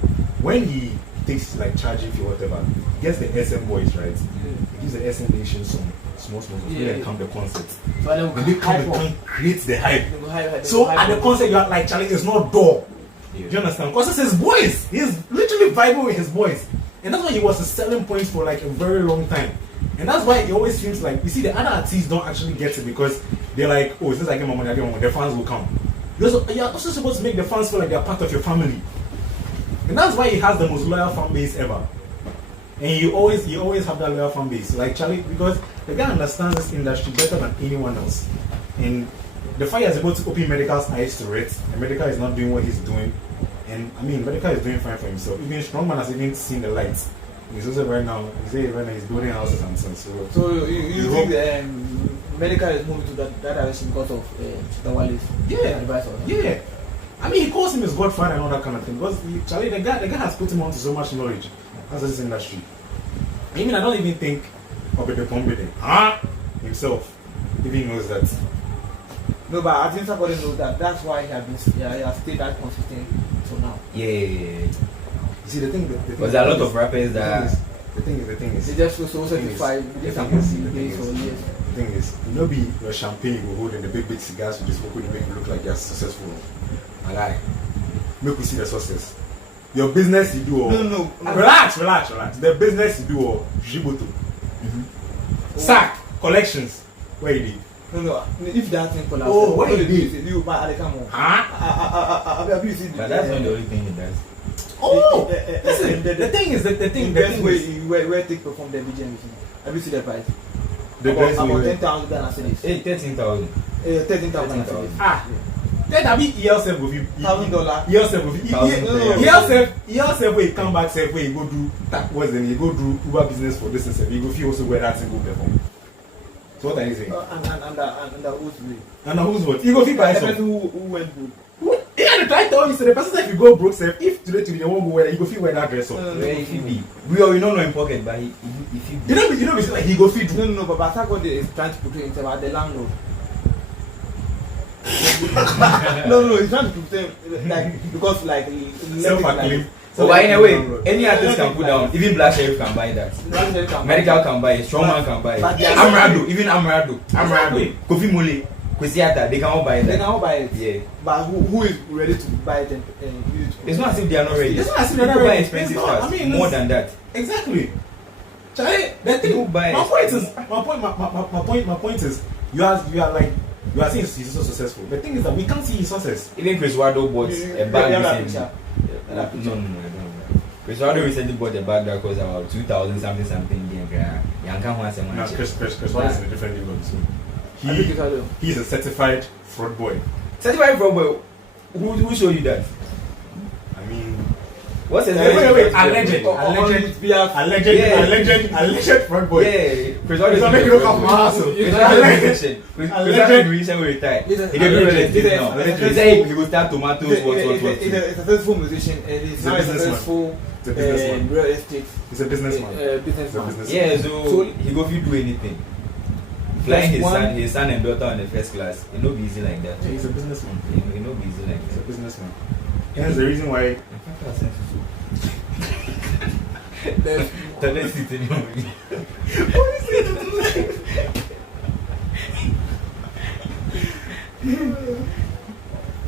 when he takes like charging for whatever, he gets the SM boys, right? He gives the SM Nation some small they come the concert. So and they come and create the hype. So hype at the concert you are like, Charlie, it's not door. Do you understand? Because it's his boys. He's literally vibing with his boys. And that's why he was a selling point for like a very long time. And that's why it always seems like, you see, the other artists don't actually get it because they're like, oh, since I get my money, the fans will come. You're also supposed to make the fans feel like they're part of your family. And that's why he has the most loyal fan base ever. And you always have that loyal fan base. Like Charlie, because the guy understands this industry better than anyone else. And the fact he's able to open Medical's eyes to it, and Medical is not doing what he's doing. And I mean, Medical is doing fine for himself. Even Strongman has even seen the lights. He's also right now he's building houses and so. So you think Medical is moving to that direction because of Shatawale's advice? Yeah. I mean, he calls him his godfather and all that kind of thing. Because Charlie, the guy has put him onto so much knowledge as this industry. I mean, I don't even think Obede Pombede himself even knows that. No, but I think somebody knows that. That's why he has stayed that consistent till now. Yeah. You see, the thing Because there are a lot of rappers that. The thing is. They just feel so satisfied with this The thing is, you know, be your champagne you go hold and the big cigars you just smoke with make you look like you're successful. I lie. Make you see the success. Your business you do. No. Relax. The business you do or Jiboto. Sack collections. Where you did? No. If that thing collapses, what you did? You buy come on. But that's not the only thing he does. Oh, listen. The thing is where they perform the BGM. Have you seen the price? About 10,000 Ghana cedis. 13,000. 13,000 Ghana cedis. That be EL7 with you. $1,000. EL7 with you. EL7 where you come back, say where you go do that was then you go do Uber business for this and say you go feel also where that thing go perform. So what are you saying? And who's way? And who's what? You go feel by some. Who went good? Yeah, the try tell you so the person say if you go broke, say if today you won't go wear, you go feel wear that dress up. If you be, we don't know in pocket, but if you know, it's like he go feed. No, but Basako is trying to portray himself as the landlord. no, he's trying to portray like because like self-acclaim. So by anyway, any artist can put down. Even Black Sherif can buy that. Medikal can buy it. Strongman can buy it. Amerado, even Amerado, Kofi Mole, Kwesiata, they can all buy that. They can all buy it. Yeah. But who is ready to buy it and use it? It's not as if they are not ready. It's not as if they are not ready. Buy expensive stuff. I mean, more than that. Exactly. Charlie, the thing. My point is, you are saying he's so successful. The thing is that we can't see his success. Even Chris Wado bought a bag recently. No, I don't know. Chris Wado recently bought a bag that cost about 2,000 something. No, Chris Wado is in a different level. He's a certified fraud boy. Certified fraud boy? Who showed you that? I mean, what's his name? Wait. Alleged fraud boy. Yeah. Chris Wado is making look up my hustle. Chris Wado recently retired. He didn't realize this now. He said he would start tomatoes. What? He's a successful musician and he's now a successful real estate. He's a businessman. Yeah, so he go fit do anything. Flying his son and daughter on the first class, it no be easy like that. Yeah, he's a businessman. It no be easy like that. He's a businessman. Hence the reason why.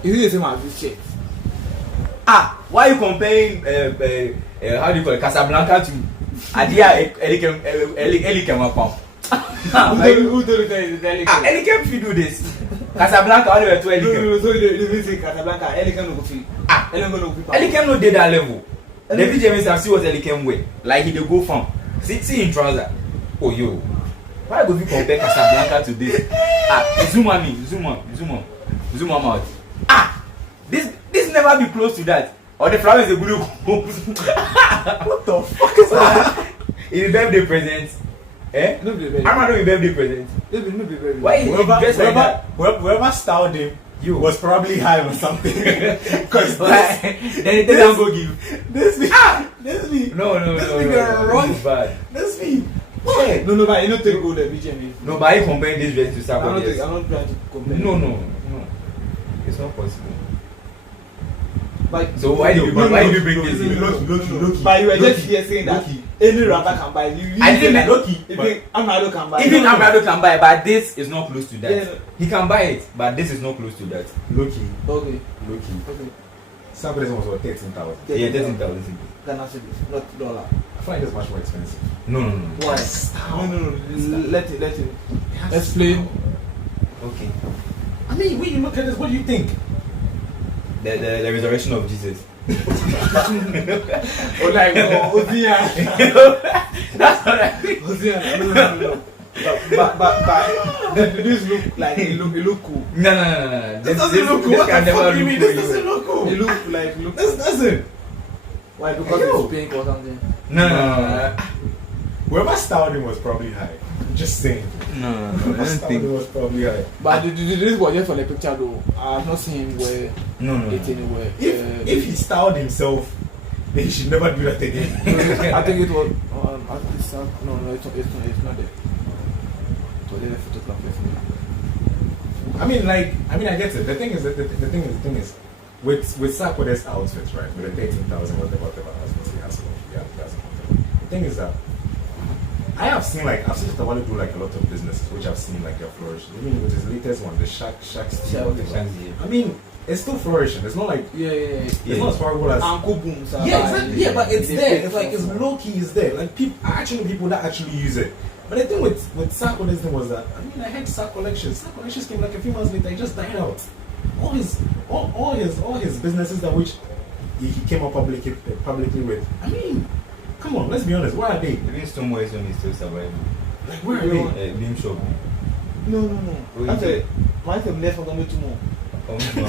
Is it the same as this shit? Why are you comparing how do you call it, Casablanca to Adina Elikem Pump? Who told you that is Elikem? Elikem if you do this. Casablanca all the way to Elikem. No, so the music Casablanca, Elikem no go fit. Elikem no did that level. The VJ have see what Elikem way. Like he dey go farm. See in trouser. Oh yo. Why go you compare Casablanca to this? Zoom out. This never be close to that. Or the flower is a good. What the fuck is that? It's birthday present. No be birthday. I'm not doing birthday present. No be birthday. Why is it dressed like that? Whoever styled him was probably high or something. Because then they don't go give. This me. No. Wrong. Bad. This me. Yeah. No, but you don't take good at BGM. No, but you comparing this dress to Sako. I'm not trying to compare. No. It's not possible. But so why did you bring this in? Loki. But you were just here saying that any rapper can buy. I didn't mean Loki. Even Amerado can buy. Even Amerado can buy, but this is not close to that. Yeah, no. He can buy it, but this is not close to that. Loki. Okay. Saturday was what, 13,000. Yeah, 13,000. Ghana cedis, not dollar. I feel like that's much more expensive. No. Why? No. Let it. Explain. Okay. I mean, when you look at this, what do you think? The resurrection of Jesus. That's what I think. No. But this look like it look cool. No. This doesn't look cool. What the fuck do you mean? This doesn't look cool. It look. This doesn't. Why? Because it's pink or something. No. Whoever styled him was probably high. I'm just saying. No. Whoever styled him was probably high. But this was just for the picture though. I have not seen him wear it anywhere. If he styled himself, then he should never do that again. I think it was no, it's not there. So there's a photograph. I get it. The thing is, with Sarkozy's outfits, right? With the 13,000, whatever outfits he has. Yeah, that's the thing is that I've seen just a while do like a lot of businesses which I've seen like a flourish. I mean, with his latest one, the Shack I mean, it's still flourishing. It's not like it's not as horrible as Uncle Booms. Exactly. Yeah, but it's there. It's like it's low key. It's there. Like people that actually use it. But the thing with Sarkozy's thing was that I had Sark collections. Sark collections came like a few months later. It just died out. All his businesses that which he came up publicly with. I mean, come on, let's be honest. Where are they? Even Stonewall is still surviving. Like where are they? Beam shop. No. That's my next one coming tomorrow.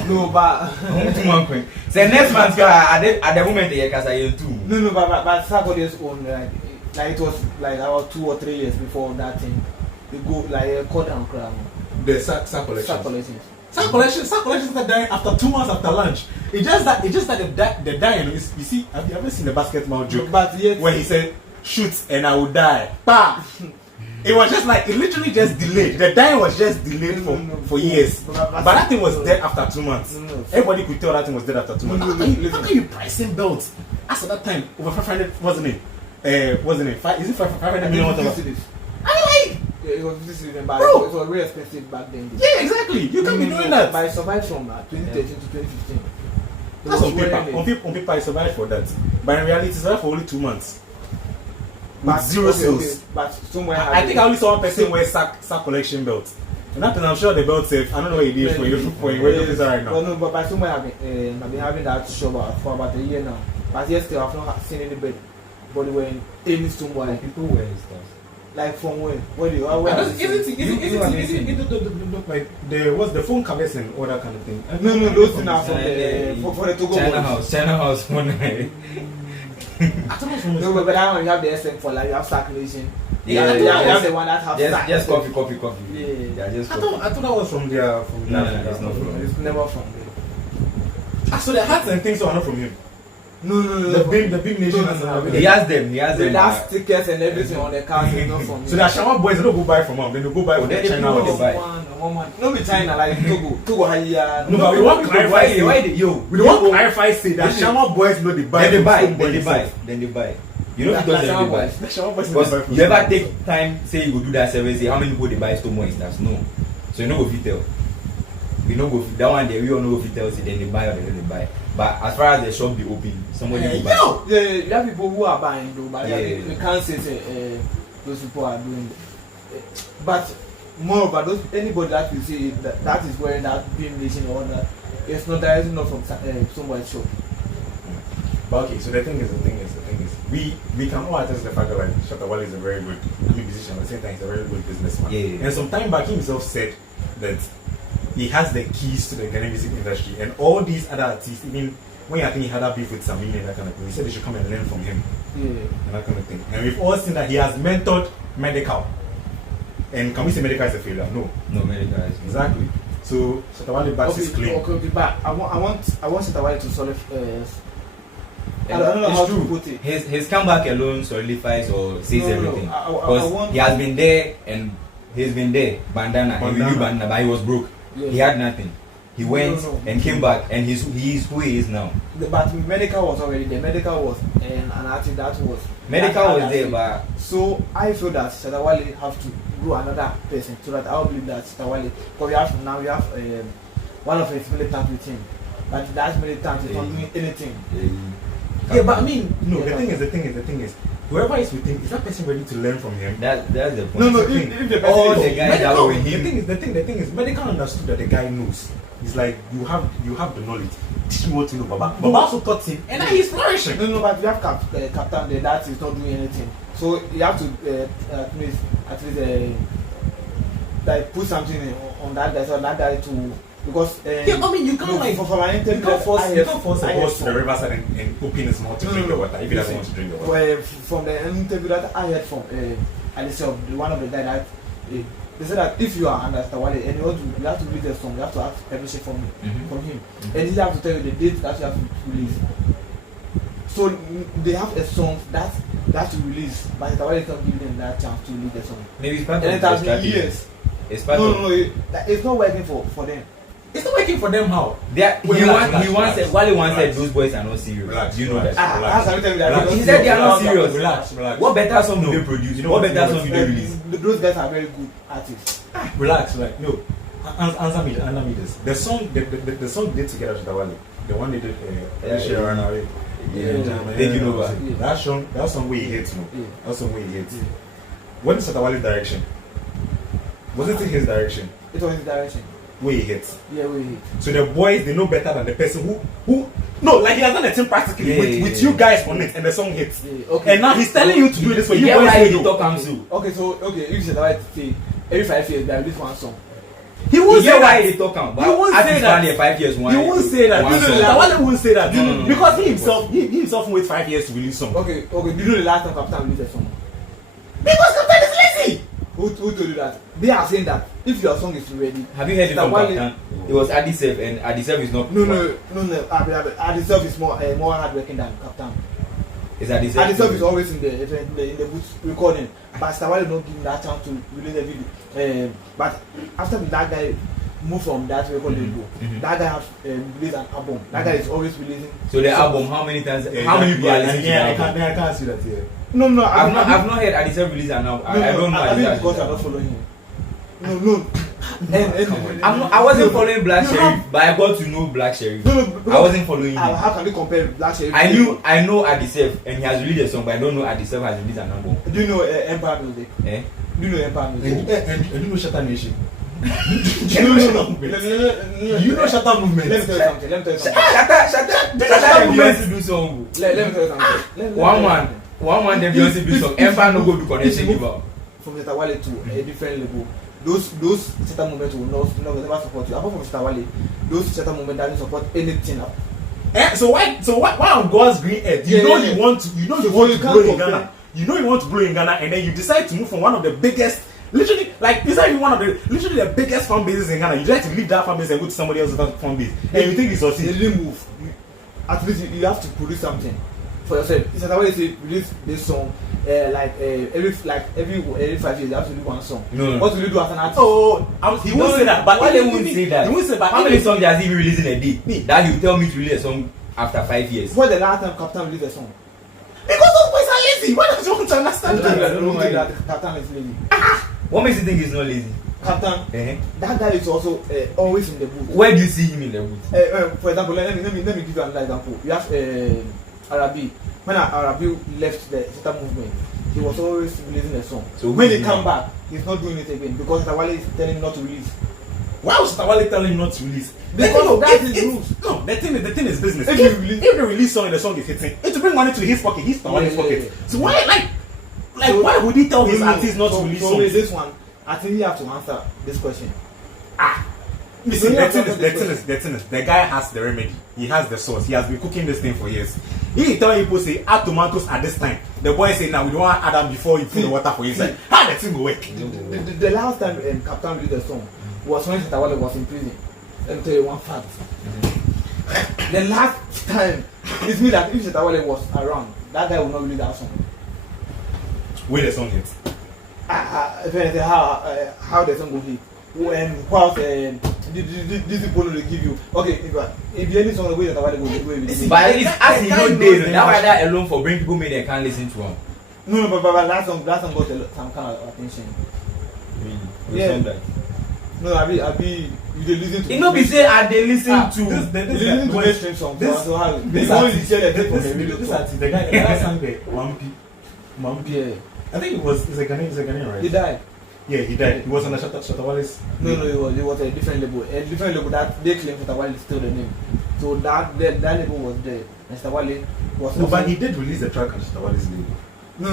No, but say next month at the moment they can say too. No, but Sarkozy's own like it was like about 2 or 3 years before that thing. They go like a cut and crown. The Sark collections. Sark collections that dying after 2 months after lunch. It's just that the dying is, you see, have you ever seen the basketball joke? But yet, where he said, shoot and I will die. Bah! It was just like, it literally just delayed. The dying was just delayed for years. But that thing was dead after 2 months. Everybody could tell that thing was dead after 2 months. How can you pricing belts? As at that time, over 500, wasn't it? Is it 500 million? It was this season, but it was really expensive back then. Yeah, exactly. You can't be doing that. But I survived from 2013 to 2015. That's on paper. On paper, I survived for that. But in reality, it survived for only 2 months. With zero sales. But somewhere I think I only saw one person wear Sark collection belt. And that thing, I'm sure the belt safe. I don't know what it is for you where you right now. No, but somewhere I've been having that shop for about a year now. But yes, still I've not seen anybody wearing any somewhere. People wear stuff. Like from where? Where do you? Isn't like there was the phone covers and all that kind of thing? No, those things are from for the Togo China house one night. I don't know from no, but that one you have the SM for like you have circulation. Yeah, you have the one that have just coffee. Yeah, just I thought that was from their No, it's not from it's never from there. So the hats and things are not from him. No. The big nation has them. He has them. The last stickers and everything on the cars is not from him. So the Shawa boys don't go buy from him. Then they go buy from China. No, be China like Togo higher. No, but we want to clarify. We don't want to clarify. Say that Shawa boys know they buy. Then they buy. You know because they buy. Because you ever take time say you go do that service? Say how many people they buy Stone Moist? That's no. So you know if you tell. we don't go that one there. We all know if it tells you then they buy or they don't buy. But as far as the shop be open, somebody will buy. Yeah, there are people who are buying though, but we can't say those people are doing. But moreover, those anybody that you see that is wearing that beam nation or that, it's not directly not from somebody's shop. But okay, so the thing is, we can all attest to the fact that like Shatta Wale is a very good musician, at the same time he's a very good businessman. Yeah. And some time back he himself said that he has the keys to the Ghanaian music industry, and all these other artists, even when I think he had a beef with Samini and that kind of thing, he said they should come and learn from him. Yeah. And that kind of thing. And we've all seen that he has mentored Medikal. And can we say Medikal is a failure? No. No, Medikal is exactly. So Shatta Wale backs his claim. Okay, but I want Shatta Wale to solve. I don't know how to put it. His comeback alone solidifies or says everything. Because he has been there and he's been there. Bandana, but he was broke. Yeah. He had nothing. He went and came back, and he is who he is now. But Medikal was already there. Medikal was an artist that was. Medikal was there, but so I feel that Shatta Wale have to grow another person so that I will believe that Shatta Wale. Because we have one of his militants with him, but that militant is not doing anything. Yeah, but I mean, no. The thing is, whoever is with him, is that person ready to learn from him? That's the point. No. If the person all the guys that were with him. The thing is, Medikal understood that the guy knows. He's like, you have the knowledge. Teach me what you know, Baba. Baba also taught him, and now he's flourishing. No, but you have Captain there that is not doing anything. So you have to at least like put something on that guy, so that guy to. Because yeah, I mean you can't like for an interview, you can't force a boss to the riverside and open his mouth to drink the water if he doesn't want to drink the water. Well, from the interview that I heard from Alicia, one of the guys that they said that if you are under Shatta Wale and you have to release a song, you have to ask permission from him, and he have to tell you the date that you have to release. So they have a song that to release, but Shatta Wale can't give them that chance to release the song. Maybe it's part and of the strategy. Years. It's part of it's not working for them. It's not working for them. How? Wale once said those boys are not serious. Relax, do you know that? He said they are not serious. Relax. What better song do they produce? What better song do they release? Those guys are very good artists. Relax, like no. Answer me this. The song they did together with Shatta Wale, the one they did Sharon taking over. That song where he hates no. That song where he hates. What is Shatta Wale's direction? Was it in his direction? It was his direction. Where he hits. Yeah, where he hits. So the boys, they know better than the person who no, like he has done a thing practically with you guys on it and the song hits. Yeah, okay. And now he's telling you to do this for you boys to do. Okay, if Shatta Wale say every 5 years they release one song. He won't say that. He won't say that. 5 years one. He won't say that. Shatta Wale won't say that. No. Because he himself waits 5 years to release song. Okay. Do you know the last time Captain released a song? Because Captain is lazy. Who told you that? They are saying that if your song is ready. Have you heard it from Captain? It was Adisef, and Adisef is not. No. Adisef is more hardworking than Captain. Is Adisef? Adisef is always in the booth recording, but Shatta Wale not giving that chance to release a video. But after that guy moved from that record label, that guy has released an album. That guy is always releasing. So the album, how many times? How many people are listening to the album? I can't see that here. No, I've not heard Adisef release an album. I don't know. I mean, because I'm not following him. No. I wasn't following Black Sherif, but I got to know Black Sherif. No, I wasn't following him. How can you compare Black Sherif? I know Adisef, and he has released a song, but I don't know Adisef has released an album. Do you know Empire Music? Eh? Do you know Empire Music? And do you know Shatta Nation? No. You know Shatta Movement? Let me tell you something. Shatta Beyonce do song. Let me tell you something. One man, the Beyonce do song. Empire no go do connection give up. From Shatta Wale to a different level. Those Shatta Movement will never support you. Apart from Shatta Wale, those Shatta Movement doesn't support anything. So why on God's green earth? You want to blow in Ghana. You know you want to blow in Ghana, and then you decide to move from one of the biggest, literally, like it's not even one of the biggest fan bases in Ghana. You decide to leave that fan base and go to somebody else's fan base, and you think you succeed. You really move. At least you have to produce something for yourself. It's Shatta Wale say release this song. Every 5 years you have to do one song. No. What will you do as an artist? He won't say that. But why they won't say that? He won't say. But how many songs has he been releasing a day? That you tell me to release a song after 5 years. What's the last time Captain released a song? Because those boys are lazy. Why don't you want to understand that? I don't know that Captain is lazy. What makes you think he's not lazy? Captain, that guy is also always in the booth. Where do you see him in the booth? For example, let me give you another example. You have Arabi. When Arabi left the Seta movement, he was always releasing a song. So when he come back, he's not doing it again because Tawale is telling him not to release. Why was Tawale telling him not to release? Because that is rules. No, the thing is business. If they release song and the song is hitting, it's to bring money to his pocket, his Tawale's pocket. So why so why would he tell his artist not to release songs? So with this one, I think you have to answer this question. Listen, the thing is, the guy has the remedy. He has the sauce. He has been cooking this thing for years. He tell people say add tomatoes at this time. The boy say now we don't want to add them before you put the water for inside. How the thing go work? The last time Captain released the song was when Tawale was in prison. Let me tell you one fact. The last time, it means that if Tawale was around, that guy will not release that song. Where the song hits? How the song will hit? Whilst these people will give you. Okay, if you any song the way that Tawale will but it's as he know days. That why that alone for bring people they can't listen to him. No, but that song got some kind of attention. Yeah. No, I be you listen to. You know, be say I they listen to. Listen to mainstream songs. So how this artist, the guy sang the Mampi. Yeah. I think it was a Ghanaian, right? He died. Yeah, he died. He was on the Shatawale's. No, it was a different label. A different label that they claim Shatawale is still the name. So that label was there. And Shatawale was. No, but he did release the track on Shatawale's label. No.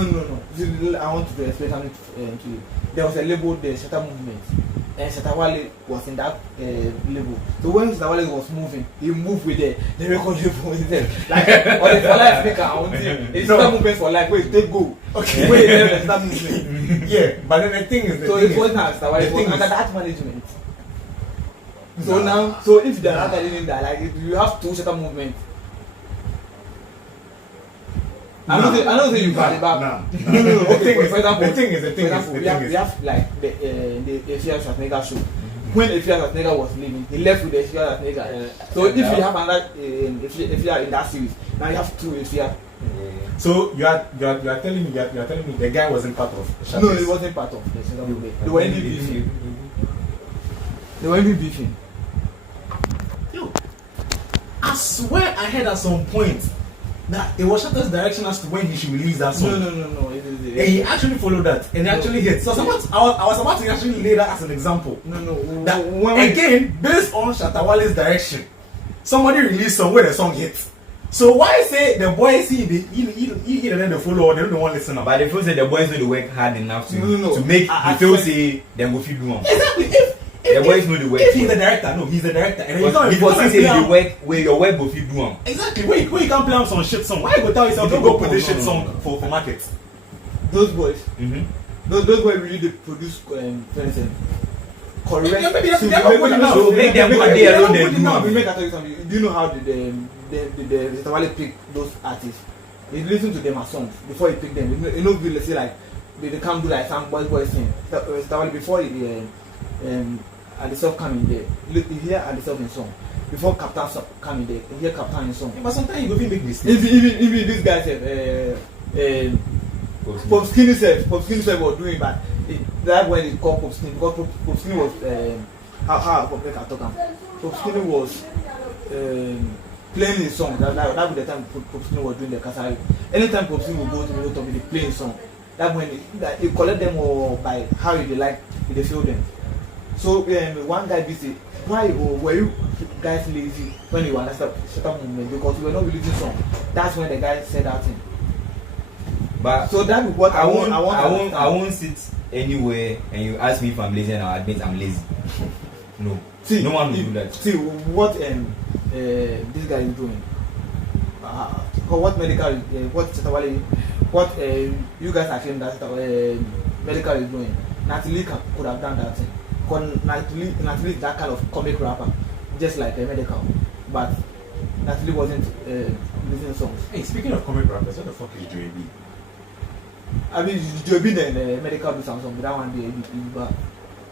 I want to explain something to you. There was a label, the Shatta Movement, and Shatawale was in that label. So when Shatawale was moving, he moved with the record label instead. Like on the For Life speaker, I want to. It's Shatta Movement for life. Wait, take go. Okay. Wait, there's Shatta Movement. Yeah, but then the thing is, so it wasn't Shatawale. It was under that management. So now, so if they're not telling that, like you have two Shatta Movements. I don't think you can it back. No. Okay, for example, the thing is, we have like the Efya Schwarzenegger show. When Efya Schwarzenegger was leaving, he left with the Efya Schwarzenegger. So if you have another Efya in that series, now you have two Efya. So you are telling me the guy wasn't part of Shatta's. No, he wasn't part of the Shatta movement. They were only beefing. Yo, I swear I heard at some point that it was Shatta's direction as to when he should release that song. No. And he actually followed that and actually hit. So I was about to actually lay that as an example. No. Again, based on Shatawale's direction, somebody released song where the song hits. So why say the boys see the follow or they don't want to listen? But the feel say the boys know to work hard enough to make the feel say them go feed one. Exactly. The boys know the work. If he's the director, he's the director. And he's not because he say the work where your work go feed one. Exactly. Where you can't play some shit song. Why you go tell yourself to go put this shit song for market? Those boys. Those boys really produce correct. So make them go there alone. Do you know how the Shatawale pick those artists? He listen to them as songs before he pick them. You know, let's say like they can't do like some boys sing. Shatawale before he Adisa coming there, you hear Adisa in song. Before Captain coming there, you hear Captain in song. But sometimes you go make mistakes. Even this guy said Pop Skinny said was doing but that when he called Pop Skinny because Pop Skinny was how Pop Skinny was playing his song. That was the time Pop Skinny was doing the Kasari. Anytime Pop Skinny would go to the top, he play his song. That when he collect them all by how they like, they feel them. So one guy be say, why were you guys lazy when you understand Shatta movement because you were not releasing song? That's when the guy said that thing. But so that is what I won't sit anywhere and you ask me if I'm lazy and I admit I'm lazy. No. See, no one will do that. See what this guy is doing. What Medikal what Shatawale, what you guys are claiming that Medikal is doing. Natalie could have done that thing. Natalie is that kind of comic rapper, just like Medikal, but Natalie wasn't listening songs. Hey, speaking of comic rappers, what the fuck is Joey B? I mean, Joey B and Medikal do some song, but that one be bad.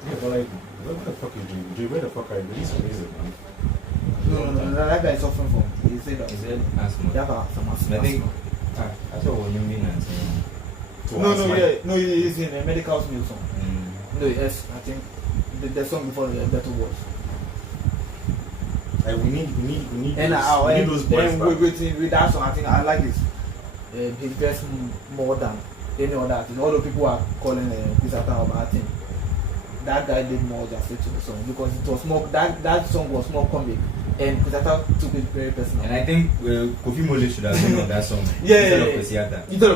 Yeah, but like, what the fuck is Joey B? Joey, where the fuck are you? Release some music, man. No, that guy is suffering from. He said that. He said asthma. Yeah, some asthma. I think. I thought what you mean and no, he's in a Medical's new song. No, yes, I think the song before the Better Words. Like we need And those boys back. with that song, I think I like this. His best more than any other artist. Although people are calling this after I think that guy did more justice to the song because it was more that song was more comic and Kusata took it very personal. And I think Kofi Mole should have been on that song. Instead of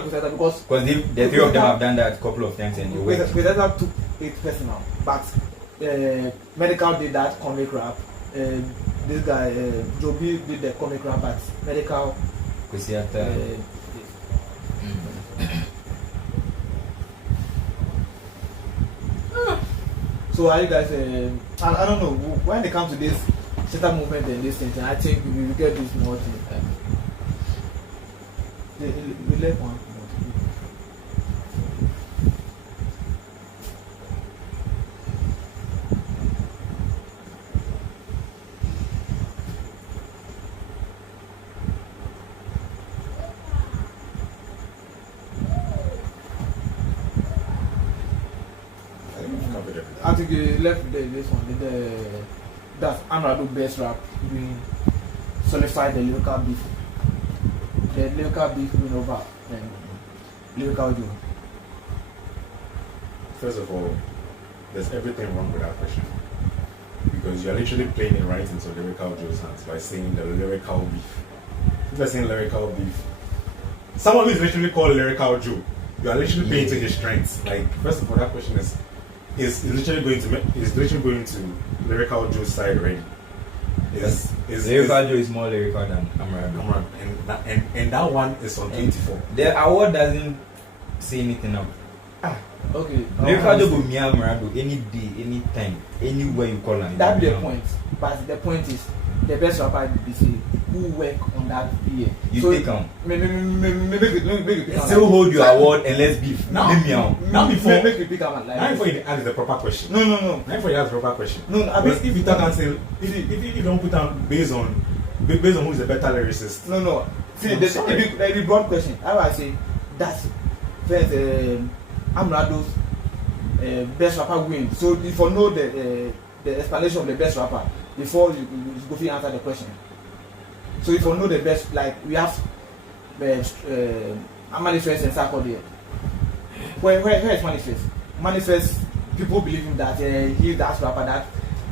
Kusata because the three of them have done that a couple of times and it worked. Kusata took it personal, but Medikal did that comic rap. This guy Joby did the comic rap, but Medikal Kusata. So are you guys? I don't know when they come to this setup movement and this thing. I think we will get this more thing. We left one. I think you left this one. That's Amerado best rap doing Solidified the lyrical beef. The lyrical beef win over lyrical Joe. First of all, there's everything wrong with that question. Because you're literally playing it right into lyrical Joe's hands by saying the lyrical beef. If you're saying lyrical beef, someone who is literally called lyrical Joe, you are literally playing to his strengths. Like, first of all, that question is literally going to lyrical Joe's side already. Lyrical Joe is more lyrical than Amerado. And that one is on 24. The award doesn't say anything now. Okay. Lyrical Joe will be Amerado any day, any time, anywhere you call him. That's the point. But the point is, the best rapper is who work on that year. You so take him. Make it Still hold your award and let's beef. Now before make it pick up like. Now before you ask the proper question. No. Now before you ask the proper question. No, I mean, if you talk and say if you don't put down based on who is the better lyricist. No. See, the broad question. How I say that's first Amerado's best rapper win. So if you know the explanation of the best rapper before you go to answer the question. So if you know the best, like we have Manifest and Sako there. Where is Manifest? Manifest, people believe him that he's that rapper that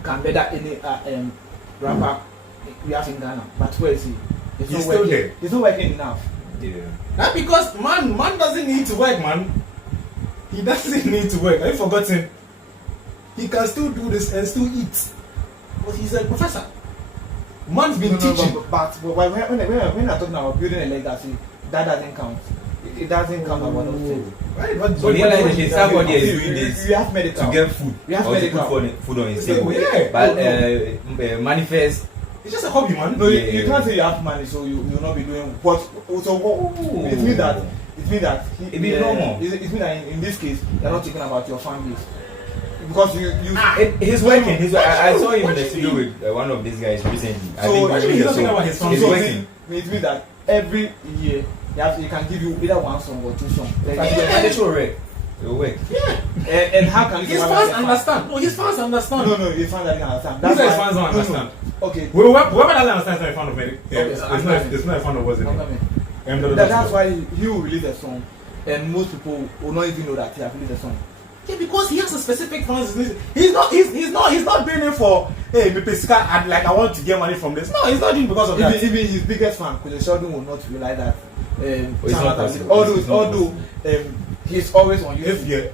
can better any rapper we have in Ghana. But where is he? He's not still working. there. He's not working enough. Yeah. That's because man doesn't need to work, man. He doesn't need to work. Have you forgotten? He can still do this and still eat. But he's a professor. Man's been teaching. But when I'm talking about building a legacy, that doesn't count. It doesn't count as one of things. Right? But realization, somebody is doing this we have medical to get food. We have or medical. to put food on his table. Yeah. But Manifest. It's just a hobby, man. No, you can't say you have money, so you will not be doing what. So what? It means that it be normal. It means that in this case, you're not talking about your fan base. Because he's working. I saw him in the studio with one of these guys recently. So he's talking about his he's working. It means that every year he can give you either one song or two songs. It'll work. Yeah. And how can his fans understand? No, his fans understand. No, his fans don't understand. That's why his fans don't understand. No. Okay. Whoever doesn't understand is not a fan of Medic. Okay, it's not a fan of what's in it. That's why he will release a song, and most people will not even know that he has released a song. Yeah, because he has a specific fans. He's not doing it for Mipesika, like I want to get money from this. No, he's not doing it because of that. Even his biggest fan, Kule Sheldon, will not realize that. Although he's always on YouTube.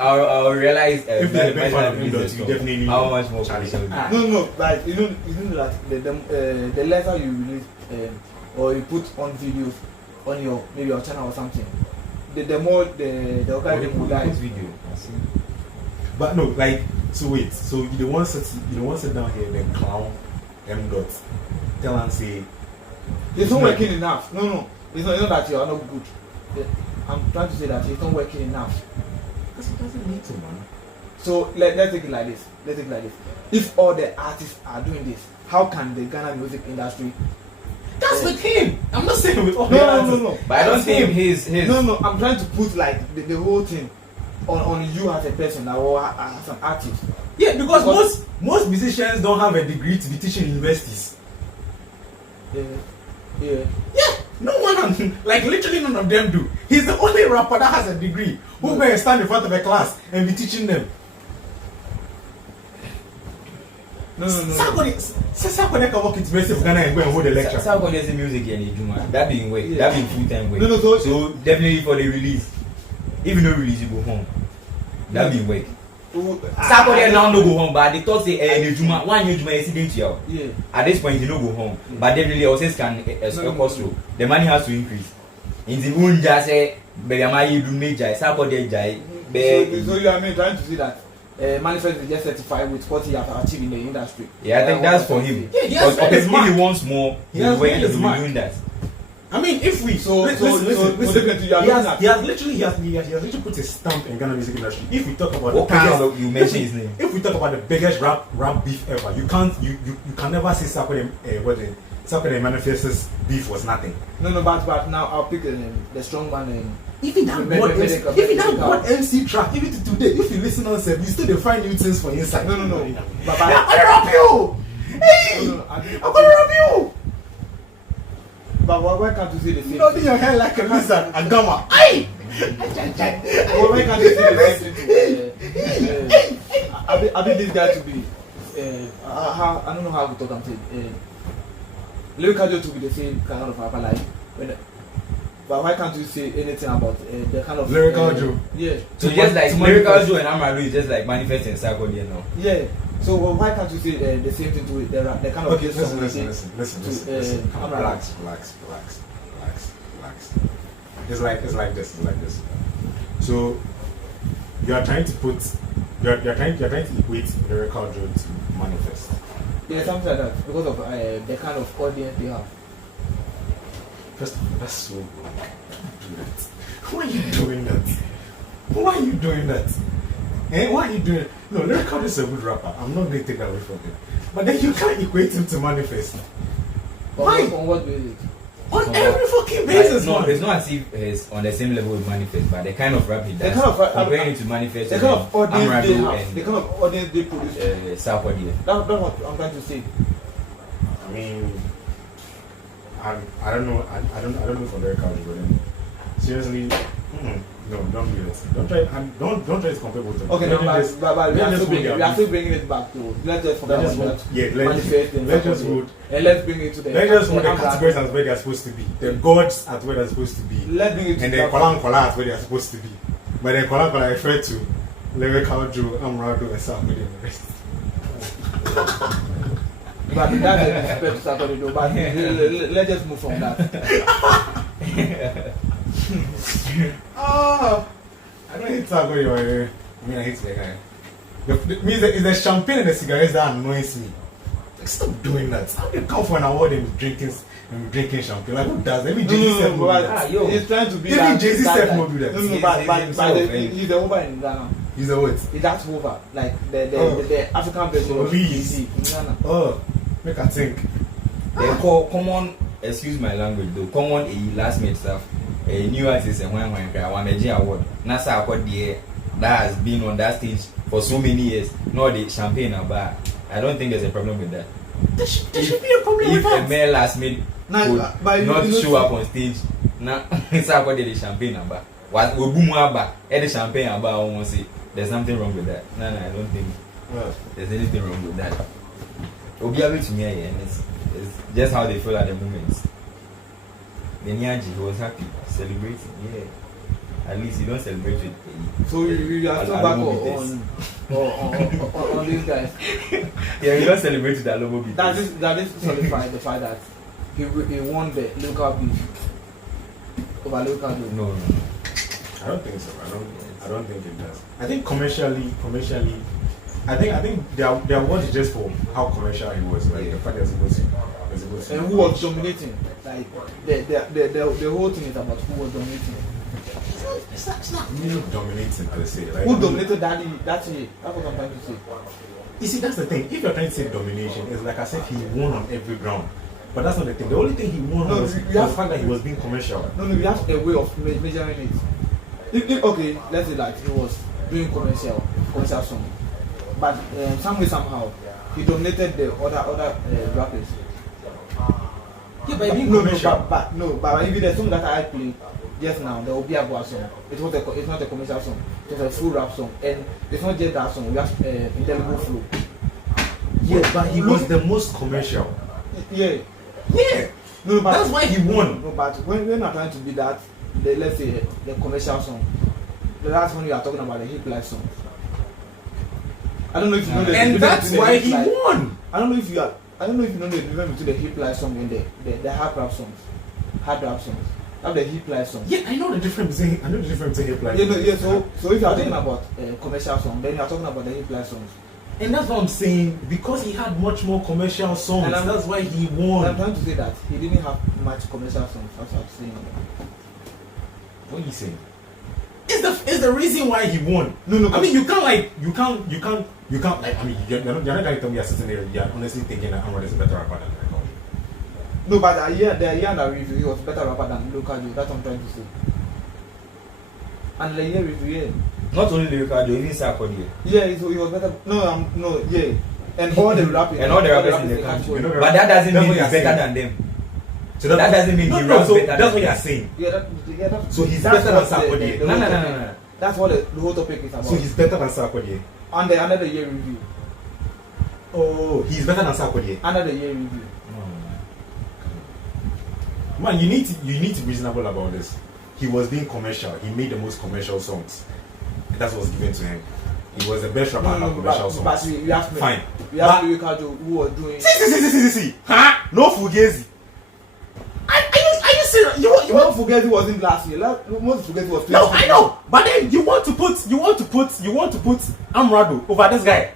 I'll realize if you're a big fan of him, you definitely how much more. No, like you know that the letter you release or you put on videos on your channel or something, the more the algorithm will like video. But no, like so wait, so you don't want sit down here and then clown M dot tell and say it's not working enough. No, it's not that you are not good. I'm trying to say that it's not working enough. Because he doesn't need to, man. So let's take it like this. If all the artists are doing this, how can the Ghana music industry? That's with him. I'm not saying with all the artists. No. But I don't think he's. No. I'm trying to put like the whole thing. on you as a person or as an artist. Yeah, because most musicians don't have a degree to be teaching in universities. Yeah. No one, like literally none of them do. He's the only rapper that has a degree who can stand in front of a class and be teaching them. No. Sakode can walk into University of Ghana and go and hold a lecture. Sakode is music and Juma. That being work. Yeah. That being full-time work. No, so definitely for the release. Even no release, you go home. That being work. Sakode now no go home, but they thought say the Juma one year Juma is sitting to you. Yeah. At this point, you no go home. But definitely also can cost you. The money has to increase. In the wound just say, "Baby, am I do major?" Sakode jai. So you are trying to see that Manifest is just certified with what he has achieved in the industry. Yeah, I think that's for him. Yeah, if he wants more, he will be doing that. I mean, if we listen, he has literally put a stamp in Ghana music industry. If we talk about what kind of you mention his name? If we talk about the biggest rap beef ever, you can never say Sakode Manifest's beef was nothing. No, but now I'll pick the strong one. Even that God MC track, even to today, if you listen on set, you still find new things for inside. No. But I'm gonna rap you. Hey, I'm gonna rap you. But why can't you see the same? Nodding your hair like a lizard, Agama. Aye! Why can't you see the same thing? I think this guy to be. I don't know how to talk and say. Lyrical to be the same kind of rapper like. But why can't you say anything about the kind of Lyrical Joe? Yeah. So just like Lyrical Joe and Amerado is just like Manifest and Sakode now. Yeah. So why can't you say the same thing to the kind of listen. Relax. It's like this. So you are trying to equate Lyrical Joe to Manifest. Yeah, something like that because of the kind of audience they have. First of all, that's so wrong. Do that. Why are you doing that? Why are you doing that? Why are you doing it? No, Lyrical is a good rapper. I'm not going to take that away from him. But then you can't equate him to Manifest. Why? On what basis? On every fucking basis, no, it's not as if he's on the same level with Manifest, but the kind of rap he does. Comparing it to Manifest, the kind of audience they have, and the kind of audience they produce. Sakode. That's what I'm trying to say. I mean, I don't know. I don't know for Lyrical, but then seriously, no, don't do it. Don't try to compare both of them. Okay, no, but we are still bringing it back to. Let's just forget about that. Yeah, let's just vote. And let's bring it to the. Let's just vote the categories as where they are supposed to be. The gods at where they are supposed to be. Let's bring it to and then Kola at where they are supposed to be. But then Kola refer to Lyrical Joe, Amerado, and Sakode and the rest. But that's the respect to Sakode though. But let's just move from that. I don't hate Sakode. I mean, I hate the guy. It's the champagne and the cigarettes that annoys me. Like, stop doing that. How do you come for an award and drinking champagne? Like, who does? Maybe Jay-Z Steph will do that. He's trying to be maybe that. Jay-Z Steph will do that. No, but he's the over in Ghana. He's a what? He's that over. Like the African version of Jay-Z in Ghana. Oh, make I think. They call common, excuse my language though, common a last minute stuff. A new artist and one Meji award. Nasa award the that has been on that stage for so many years. No, the champagne and bar. I don't think there's a problem with that. There should be a problem with that. If a male last minute could not show up on stage, now it's about the champagne and bar. What we boom bar, the champagne and bar. I won't say there's something wrong with that. No, I don't think there's anything wrong with that. It'll be able to me, and it's just how they feel at the moment. Then Yaji was happy, celebrating. Yeah, at least you don't celebrate with. So you are still back on these guys. Yeah, you don't celebrate with Alobo beat. That is solidified the fact that he won the local beef over local beef. No. I don't think so. I don't think it does. I think commercially, I think their award is just for how commercial he was. Like the fact that he was and who was dominating. Like the whole thing is about who was dominating. It's not really dominating per se. Like, who dominated that year? That's what I'm trying to say. You see, that's the thing. If you're trying to say domination, it's like I said, he won on every ground. But that's not the thing. The only thing he won was the fact that he was being commercial. No, we have a way of measuring it. Okay, let's say like it was doing commercial song, but somehow he dominated the other rappers. Yeah, but but even the song that I played just now, the Obiagwa song, it's not a commercial song. It's a full rap song, and it's not just that song. We have indelible flow. Yeah, but he was the most commercial. Yeah. No, but that's why he won. No, but when we're not trying to be that, let's say the commercial song, that's when we are talking about the hip life songs. I don't know if you know the and that's why he won. I don't know if you know the difference between the hip life song and the hard rap songs. Have the hip life songs. Yeah, I know the difference between hip life. So if you are talking about commercial song, then you are talking about the hip life songs. And that's what I'm saying, because he had much more commercial songs, and that's why he won. I'm trying to say that he didn't have much commercial songs. That's what I'm saying. What are you saying? It's the reason why he won. No. I mean, you can't like you're not going to tell me you're sitting there, you're honestly thinking that Amerado is a better rapper than Lyrical. No, but the year that review, he was better rapper than Lyrical. That's what I'm trying to say. And the year review, not only Lyrical, even Sarkodie. Yeah, he was better. No, yeah. And all the rappers. And all the rappers in the country. But that doesn't mean he's better than them. So that doesn't mean he raps better than them. That's what you're saying. So he's better than Sarkodie. No. That's what the whole topic is about. So he's better than Sarkodie. Under the year review. Oh, he's better than Sarkodie. Under the year review. Man, you need to be reasonable about this. He was being commercial. He made the most commercial songs. That's what was given to him. He was the best rapper about commercial songs. But we have fine. We have Lyrical who was doing. See. Huh? No Fugazi. Are you serious? You want Fugazi wasn't last year. Most Fugazi was. No, I know. But then you want to put Amerado over this guy.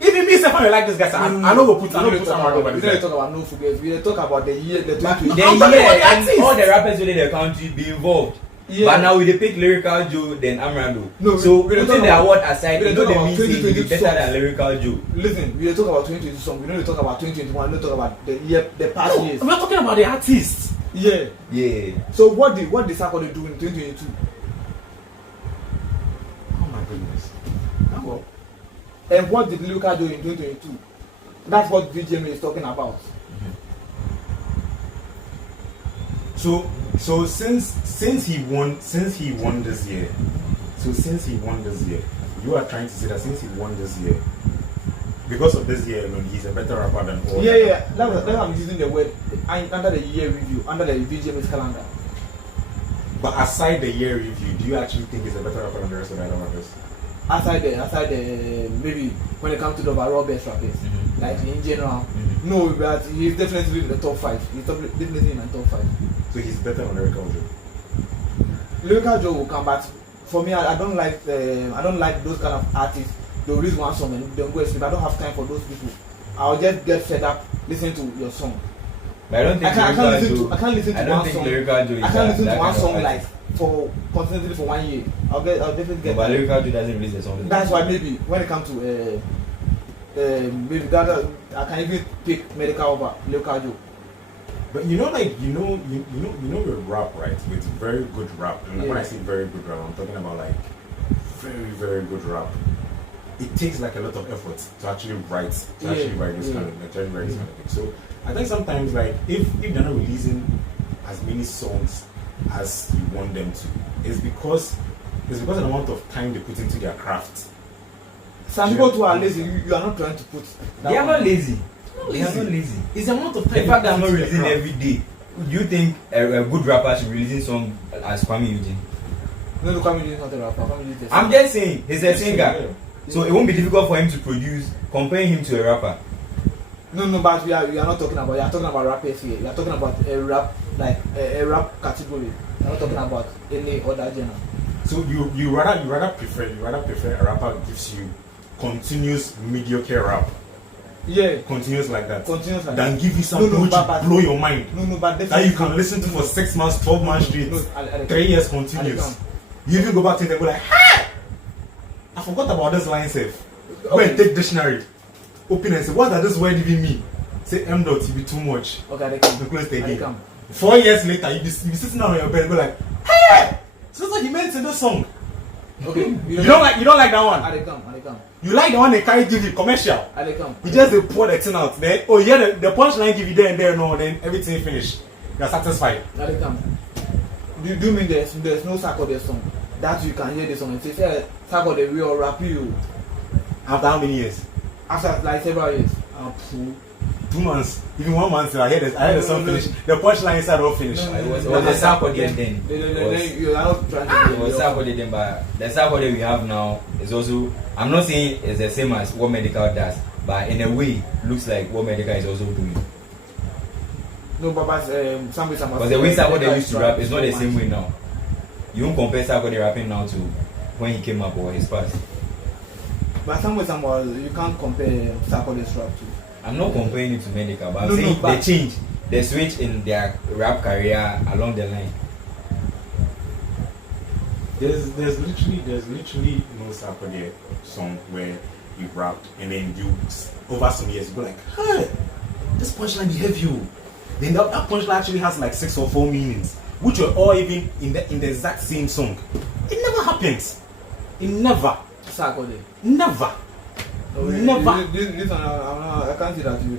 Even me, if I like this guy, I know we'll put Amerado over this guy. We don't talk about no Fugazi. We talk about the year, the 2020. The year and all the rappers within the country be involved. Yeah. But now we pick Lyrical Joe than Amerado. No, so putting the award aside, we don't mean saying he's better than Lyrical Joe. Listen, we talk about 2020 songs. We don't talk about 2021. We don't talk about the past years. We're talking about the artists. Yeah. So what did Sarkodie do in 2022? Oh my goodness. Well, and what did Lyrical do in 2022? That's what VGM is talking about. So since he won this year, you are trying to say that since he won this year, because of this year alone, he's a better rapper than all. Yeah. That's why I'm using the word under the year review, under the VGM's calendar. But aside the year review, do you actually think he's a better rapper than the rest of the other rappers? Aside the maybe when it comes to the overall best rappers, like in general, no, but he's definitely in the top 5. He's definitely in the top 5. So he's better than Lyrical Joe. Lyrical Joe will come, but for me, I don't like those kind of artists. They'll release one song and they'll go and sleep. I don't have time for those people. I'll just get fed up listening to your song. But I don't think I can't listen to one song. Lyrical Joe is I can't listen to one song artist. like for constantly for 1 year. I'll definitely get. But Lyrical Joe doesn't release a song. That's why maybe when it comes to maybe that I can even pick Medikal over Lyrical Joe. But you know with rap, right? With very good rap. And when I say very good rap, I'm talking about like very, very good rap. It takes like a lot of effort to actually write this kind of thing. So I think sometimes like if they're not releasing as many songs as you want them to, it's because of the amount of time they put into their craft. Some people too are lazy. You are not trying to put. They are not lazy. They are not lazy. It's the amount of time. The fact that I'm not releasing every day. Do you think a good rapper should be releasing song as Kwame Eugene? No, Kwame Eugene is not a rapper. I'm just saying he's a singer. Yeah. So it won't be difficult for him to produce, comparing him to a rapper. No, but we are not talking about. You are talking about rappers here. You are talking about a rap, like a rap category. You are not talking about any other genre. So you rather prefer a rapper who gives you continuous mediocre rap. Yeah. Continuous like that. Than that. Give you something which blow your mind. But that you can listen to for 6 months, 12 months straight, 3 years continuous. You even go back to it and go like, hey! I forgot about this line safe. Okay. Go and take dictionary. Open and say, what does this word even mean? Say M dot, you be too much. Okay, they come. Close the game. 4 years later, you be sitting down on your bed and go like, hey! So that's what he meant in this song. Okay. You don't like that one. I they come. You like the one they carry give you commercial. I they come. You just they pour the thing out. Then the punchline give you there and there, no, then everything finish. You're satisfied. I they come. Do you mean there's no Sarkodie song that you can hear the song and say Sarkodie will rap you? After how many years? After like several years. 2 months, even 1 month. I heard the song finish. The punchline inside all finish. It was a Sarkodie then. You are not trying to. It was Sarkodie then, but the Sarkodie we have now is also. I'm not saying it's the same as what Medikal does, but in a way, looks like what Medikal is also doing. No, but Because the way Sarkodie used to rap is not the same way now. You won't compare Sarkodie rapping now to when he came up or his past. But somewhere you can't compare Sarkodie's rap to. I'm not comparing it to Medikal, but I'm saying they change, they switch in their rap career along the line. There's literally no Sarkodie song where you rapped and then you over some years you go like, hey, this punchline behave you. Then that punchline actually has like 6 or 4 meanings, which were all even in the exact same song. It never happens. It never. Sarkodie. Never. No, never. This one, I can't see that you're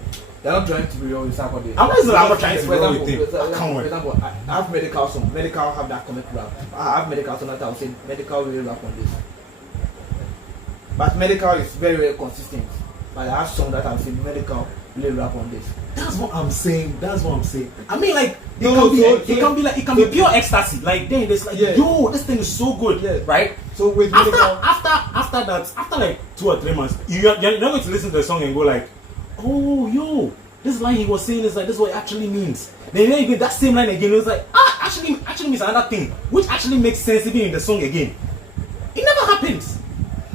not trying to be real with Sarkodie. I'm not trying to be real with him. For example, I have Medikal song. Medikal have that comic rap. I have Medikal song that I will say Medikal will rap on this. But Medikal is very, very consistent. But I have song that I will say Medikal will rap on this. That's what I'm saying. I mean, like it can be pure ecstasy. Like then it's like, yo, this thing is so good, right? So with after like 2 or 3 months, you're not going to listen to the song and go like, oh, yo, this line he was saying is like this is what it actually means. Then you get that same line again. It was like, actually means another thing, which actually makes sense even in the song again. It never happens.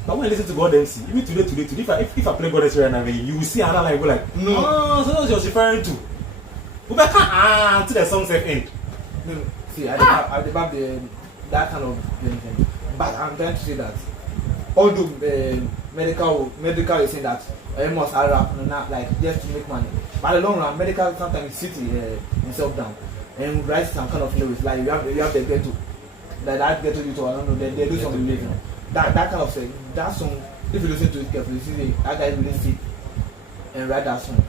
But when I listen to God MC, even today, if I play God MC right now, you will see another line go like, no, so that's what you're referring to. But to the song's end. No, see, I debug that kind of thing. But I'm trying to say that although Medikal is saying that I must rap not like just to make money. But in the long run, Medikal sometimes sits himself down and writes some kind of lyrics like you have the ghetto. That ghetto you to I don't know, they do something later. That kind of thing. That song, if you listen to it carefully, you see that guy really sit and write that song.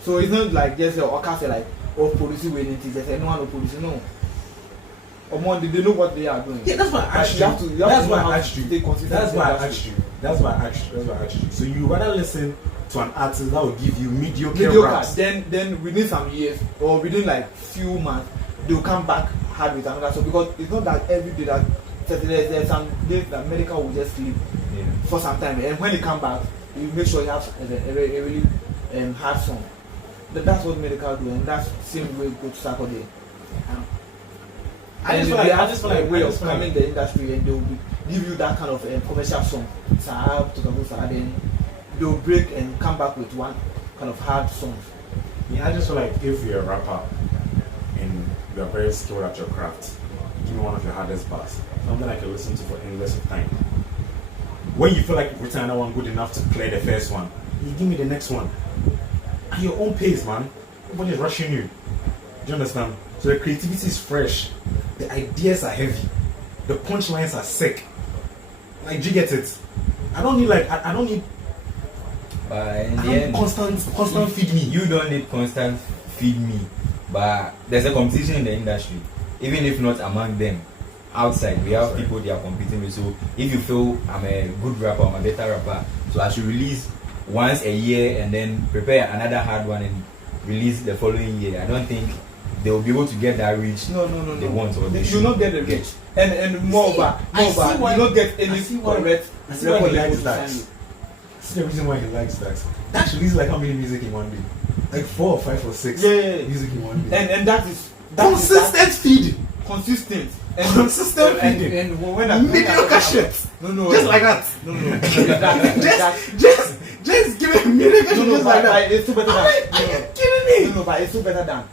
So it's not like just or can't say like producing with it, just anyone who produce, no. Or more, they know what they are doing. Yeah, that's why I asked you. That's why I asked you. So you rather listen to an artist that will give you mediocre raps. Then within some years or within like few months, they will come back hard with another song because it's not that every day that there's some days that Medikal will just sleep for some time, and when they come back, you make sure you have a really hard song. That's what Medikal do, and that's the same way go to Sarkodie. I just feel like a way of coming in the industry, and they'll give you that kind of commercial song. Then they'll break and come back with one kind of hard song. Yeah, I just feel like if you're a rapper and you're very skilled at your craft, give me one of your hardest bars, something I can listen to for endless of time. When you feel like you've written another one good enough to clear the first one, you give me the next one at your own pace, man. Nobody's rushing you. Do you understand? So the creativity is fresh, the ideas are heavy, the punchlines are sick. Like, do you get it? I don't need I don't need. But in the end, constant feed me. You don't need constant feed me. But there's a competition in the industry, even if not among them. Outside, we have people they are competing with. So if you feel I'm a good rapper, I'm a better rapper, so I should release once a year and then prepare another hard one and release the following year. I don't think they will be able to get that reach. No. They want or they should. You not get the reach. And moreover, you not get any correct. I see why he likes that. See the reason why he likes that. That should release like how many music in one day? Like 4 or 5 or 6 music in one day. And that is consistent feed. Consistent. And consistent feeding. And when mediocre shit. No. Just like that. No. Just give it mediocre shit just like that. It's still better than. Are you kidding me? No, but it's still better than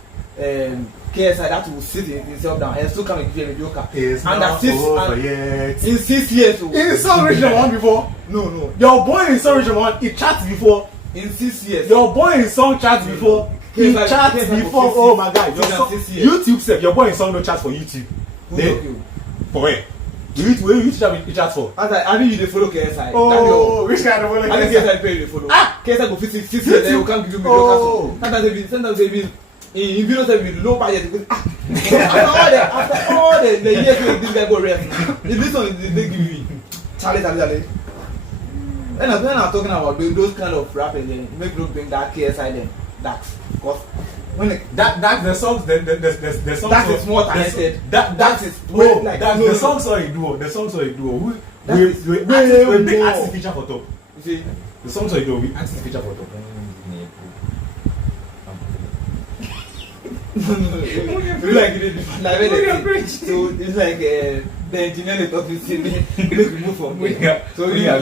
KSI that will sit himself down and still come and give a mediocre. It's not over yet. In 6 years. In Sun Region 1 before. No. Your boy in Sun Region 1, he chats before. In 6 years. Your boy in song chats before. He chats before. Oh my God. YouTube said your boy in song no chats for YouTube. Who told you? For where? Where you chat for? I mean, you dey follow KSI. Oh, which kind of follow? I think KSI pay you dey follow. KSI go fit 6 years, then you come give you mediocre song. Sometimes they be in videos with low budget. After all the years this guy go rest. If this one they give me, Charlie. When I'm talking about those kind of rappers, then make look bring that KSI then that's because when that the songs the songs that is more talented. That is like the songs are a duo. The songs are a duo. We big artist feature for top. You see, the songs are a duo. We artist feature for top. No. Like so it's like the engineer they talk to see me move from there. So we are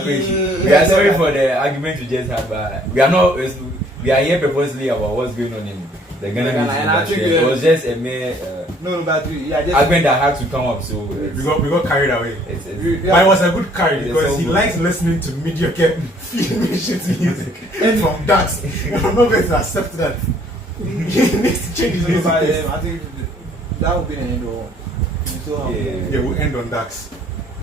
sorry for the argument you just had, but we are here purposely about what's going on in the Ghana music industry. It was just a mere argument that had to come up. So we got carried away. But it was a good carry because he likes listening to mediocre shit music from Dax. I'm not going to accept that. He needs to change his music. I think that would be the end of. Yeah, we'll end on Dax.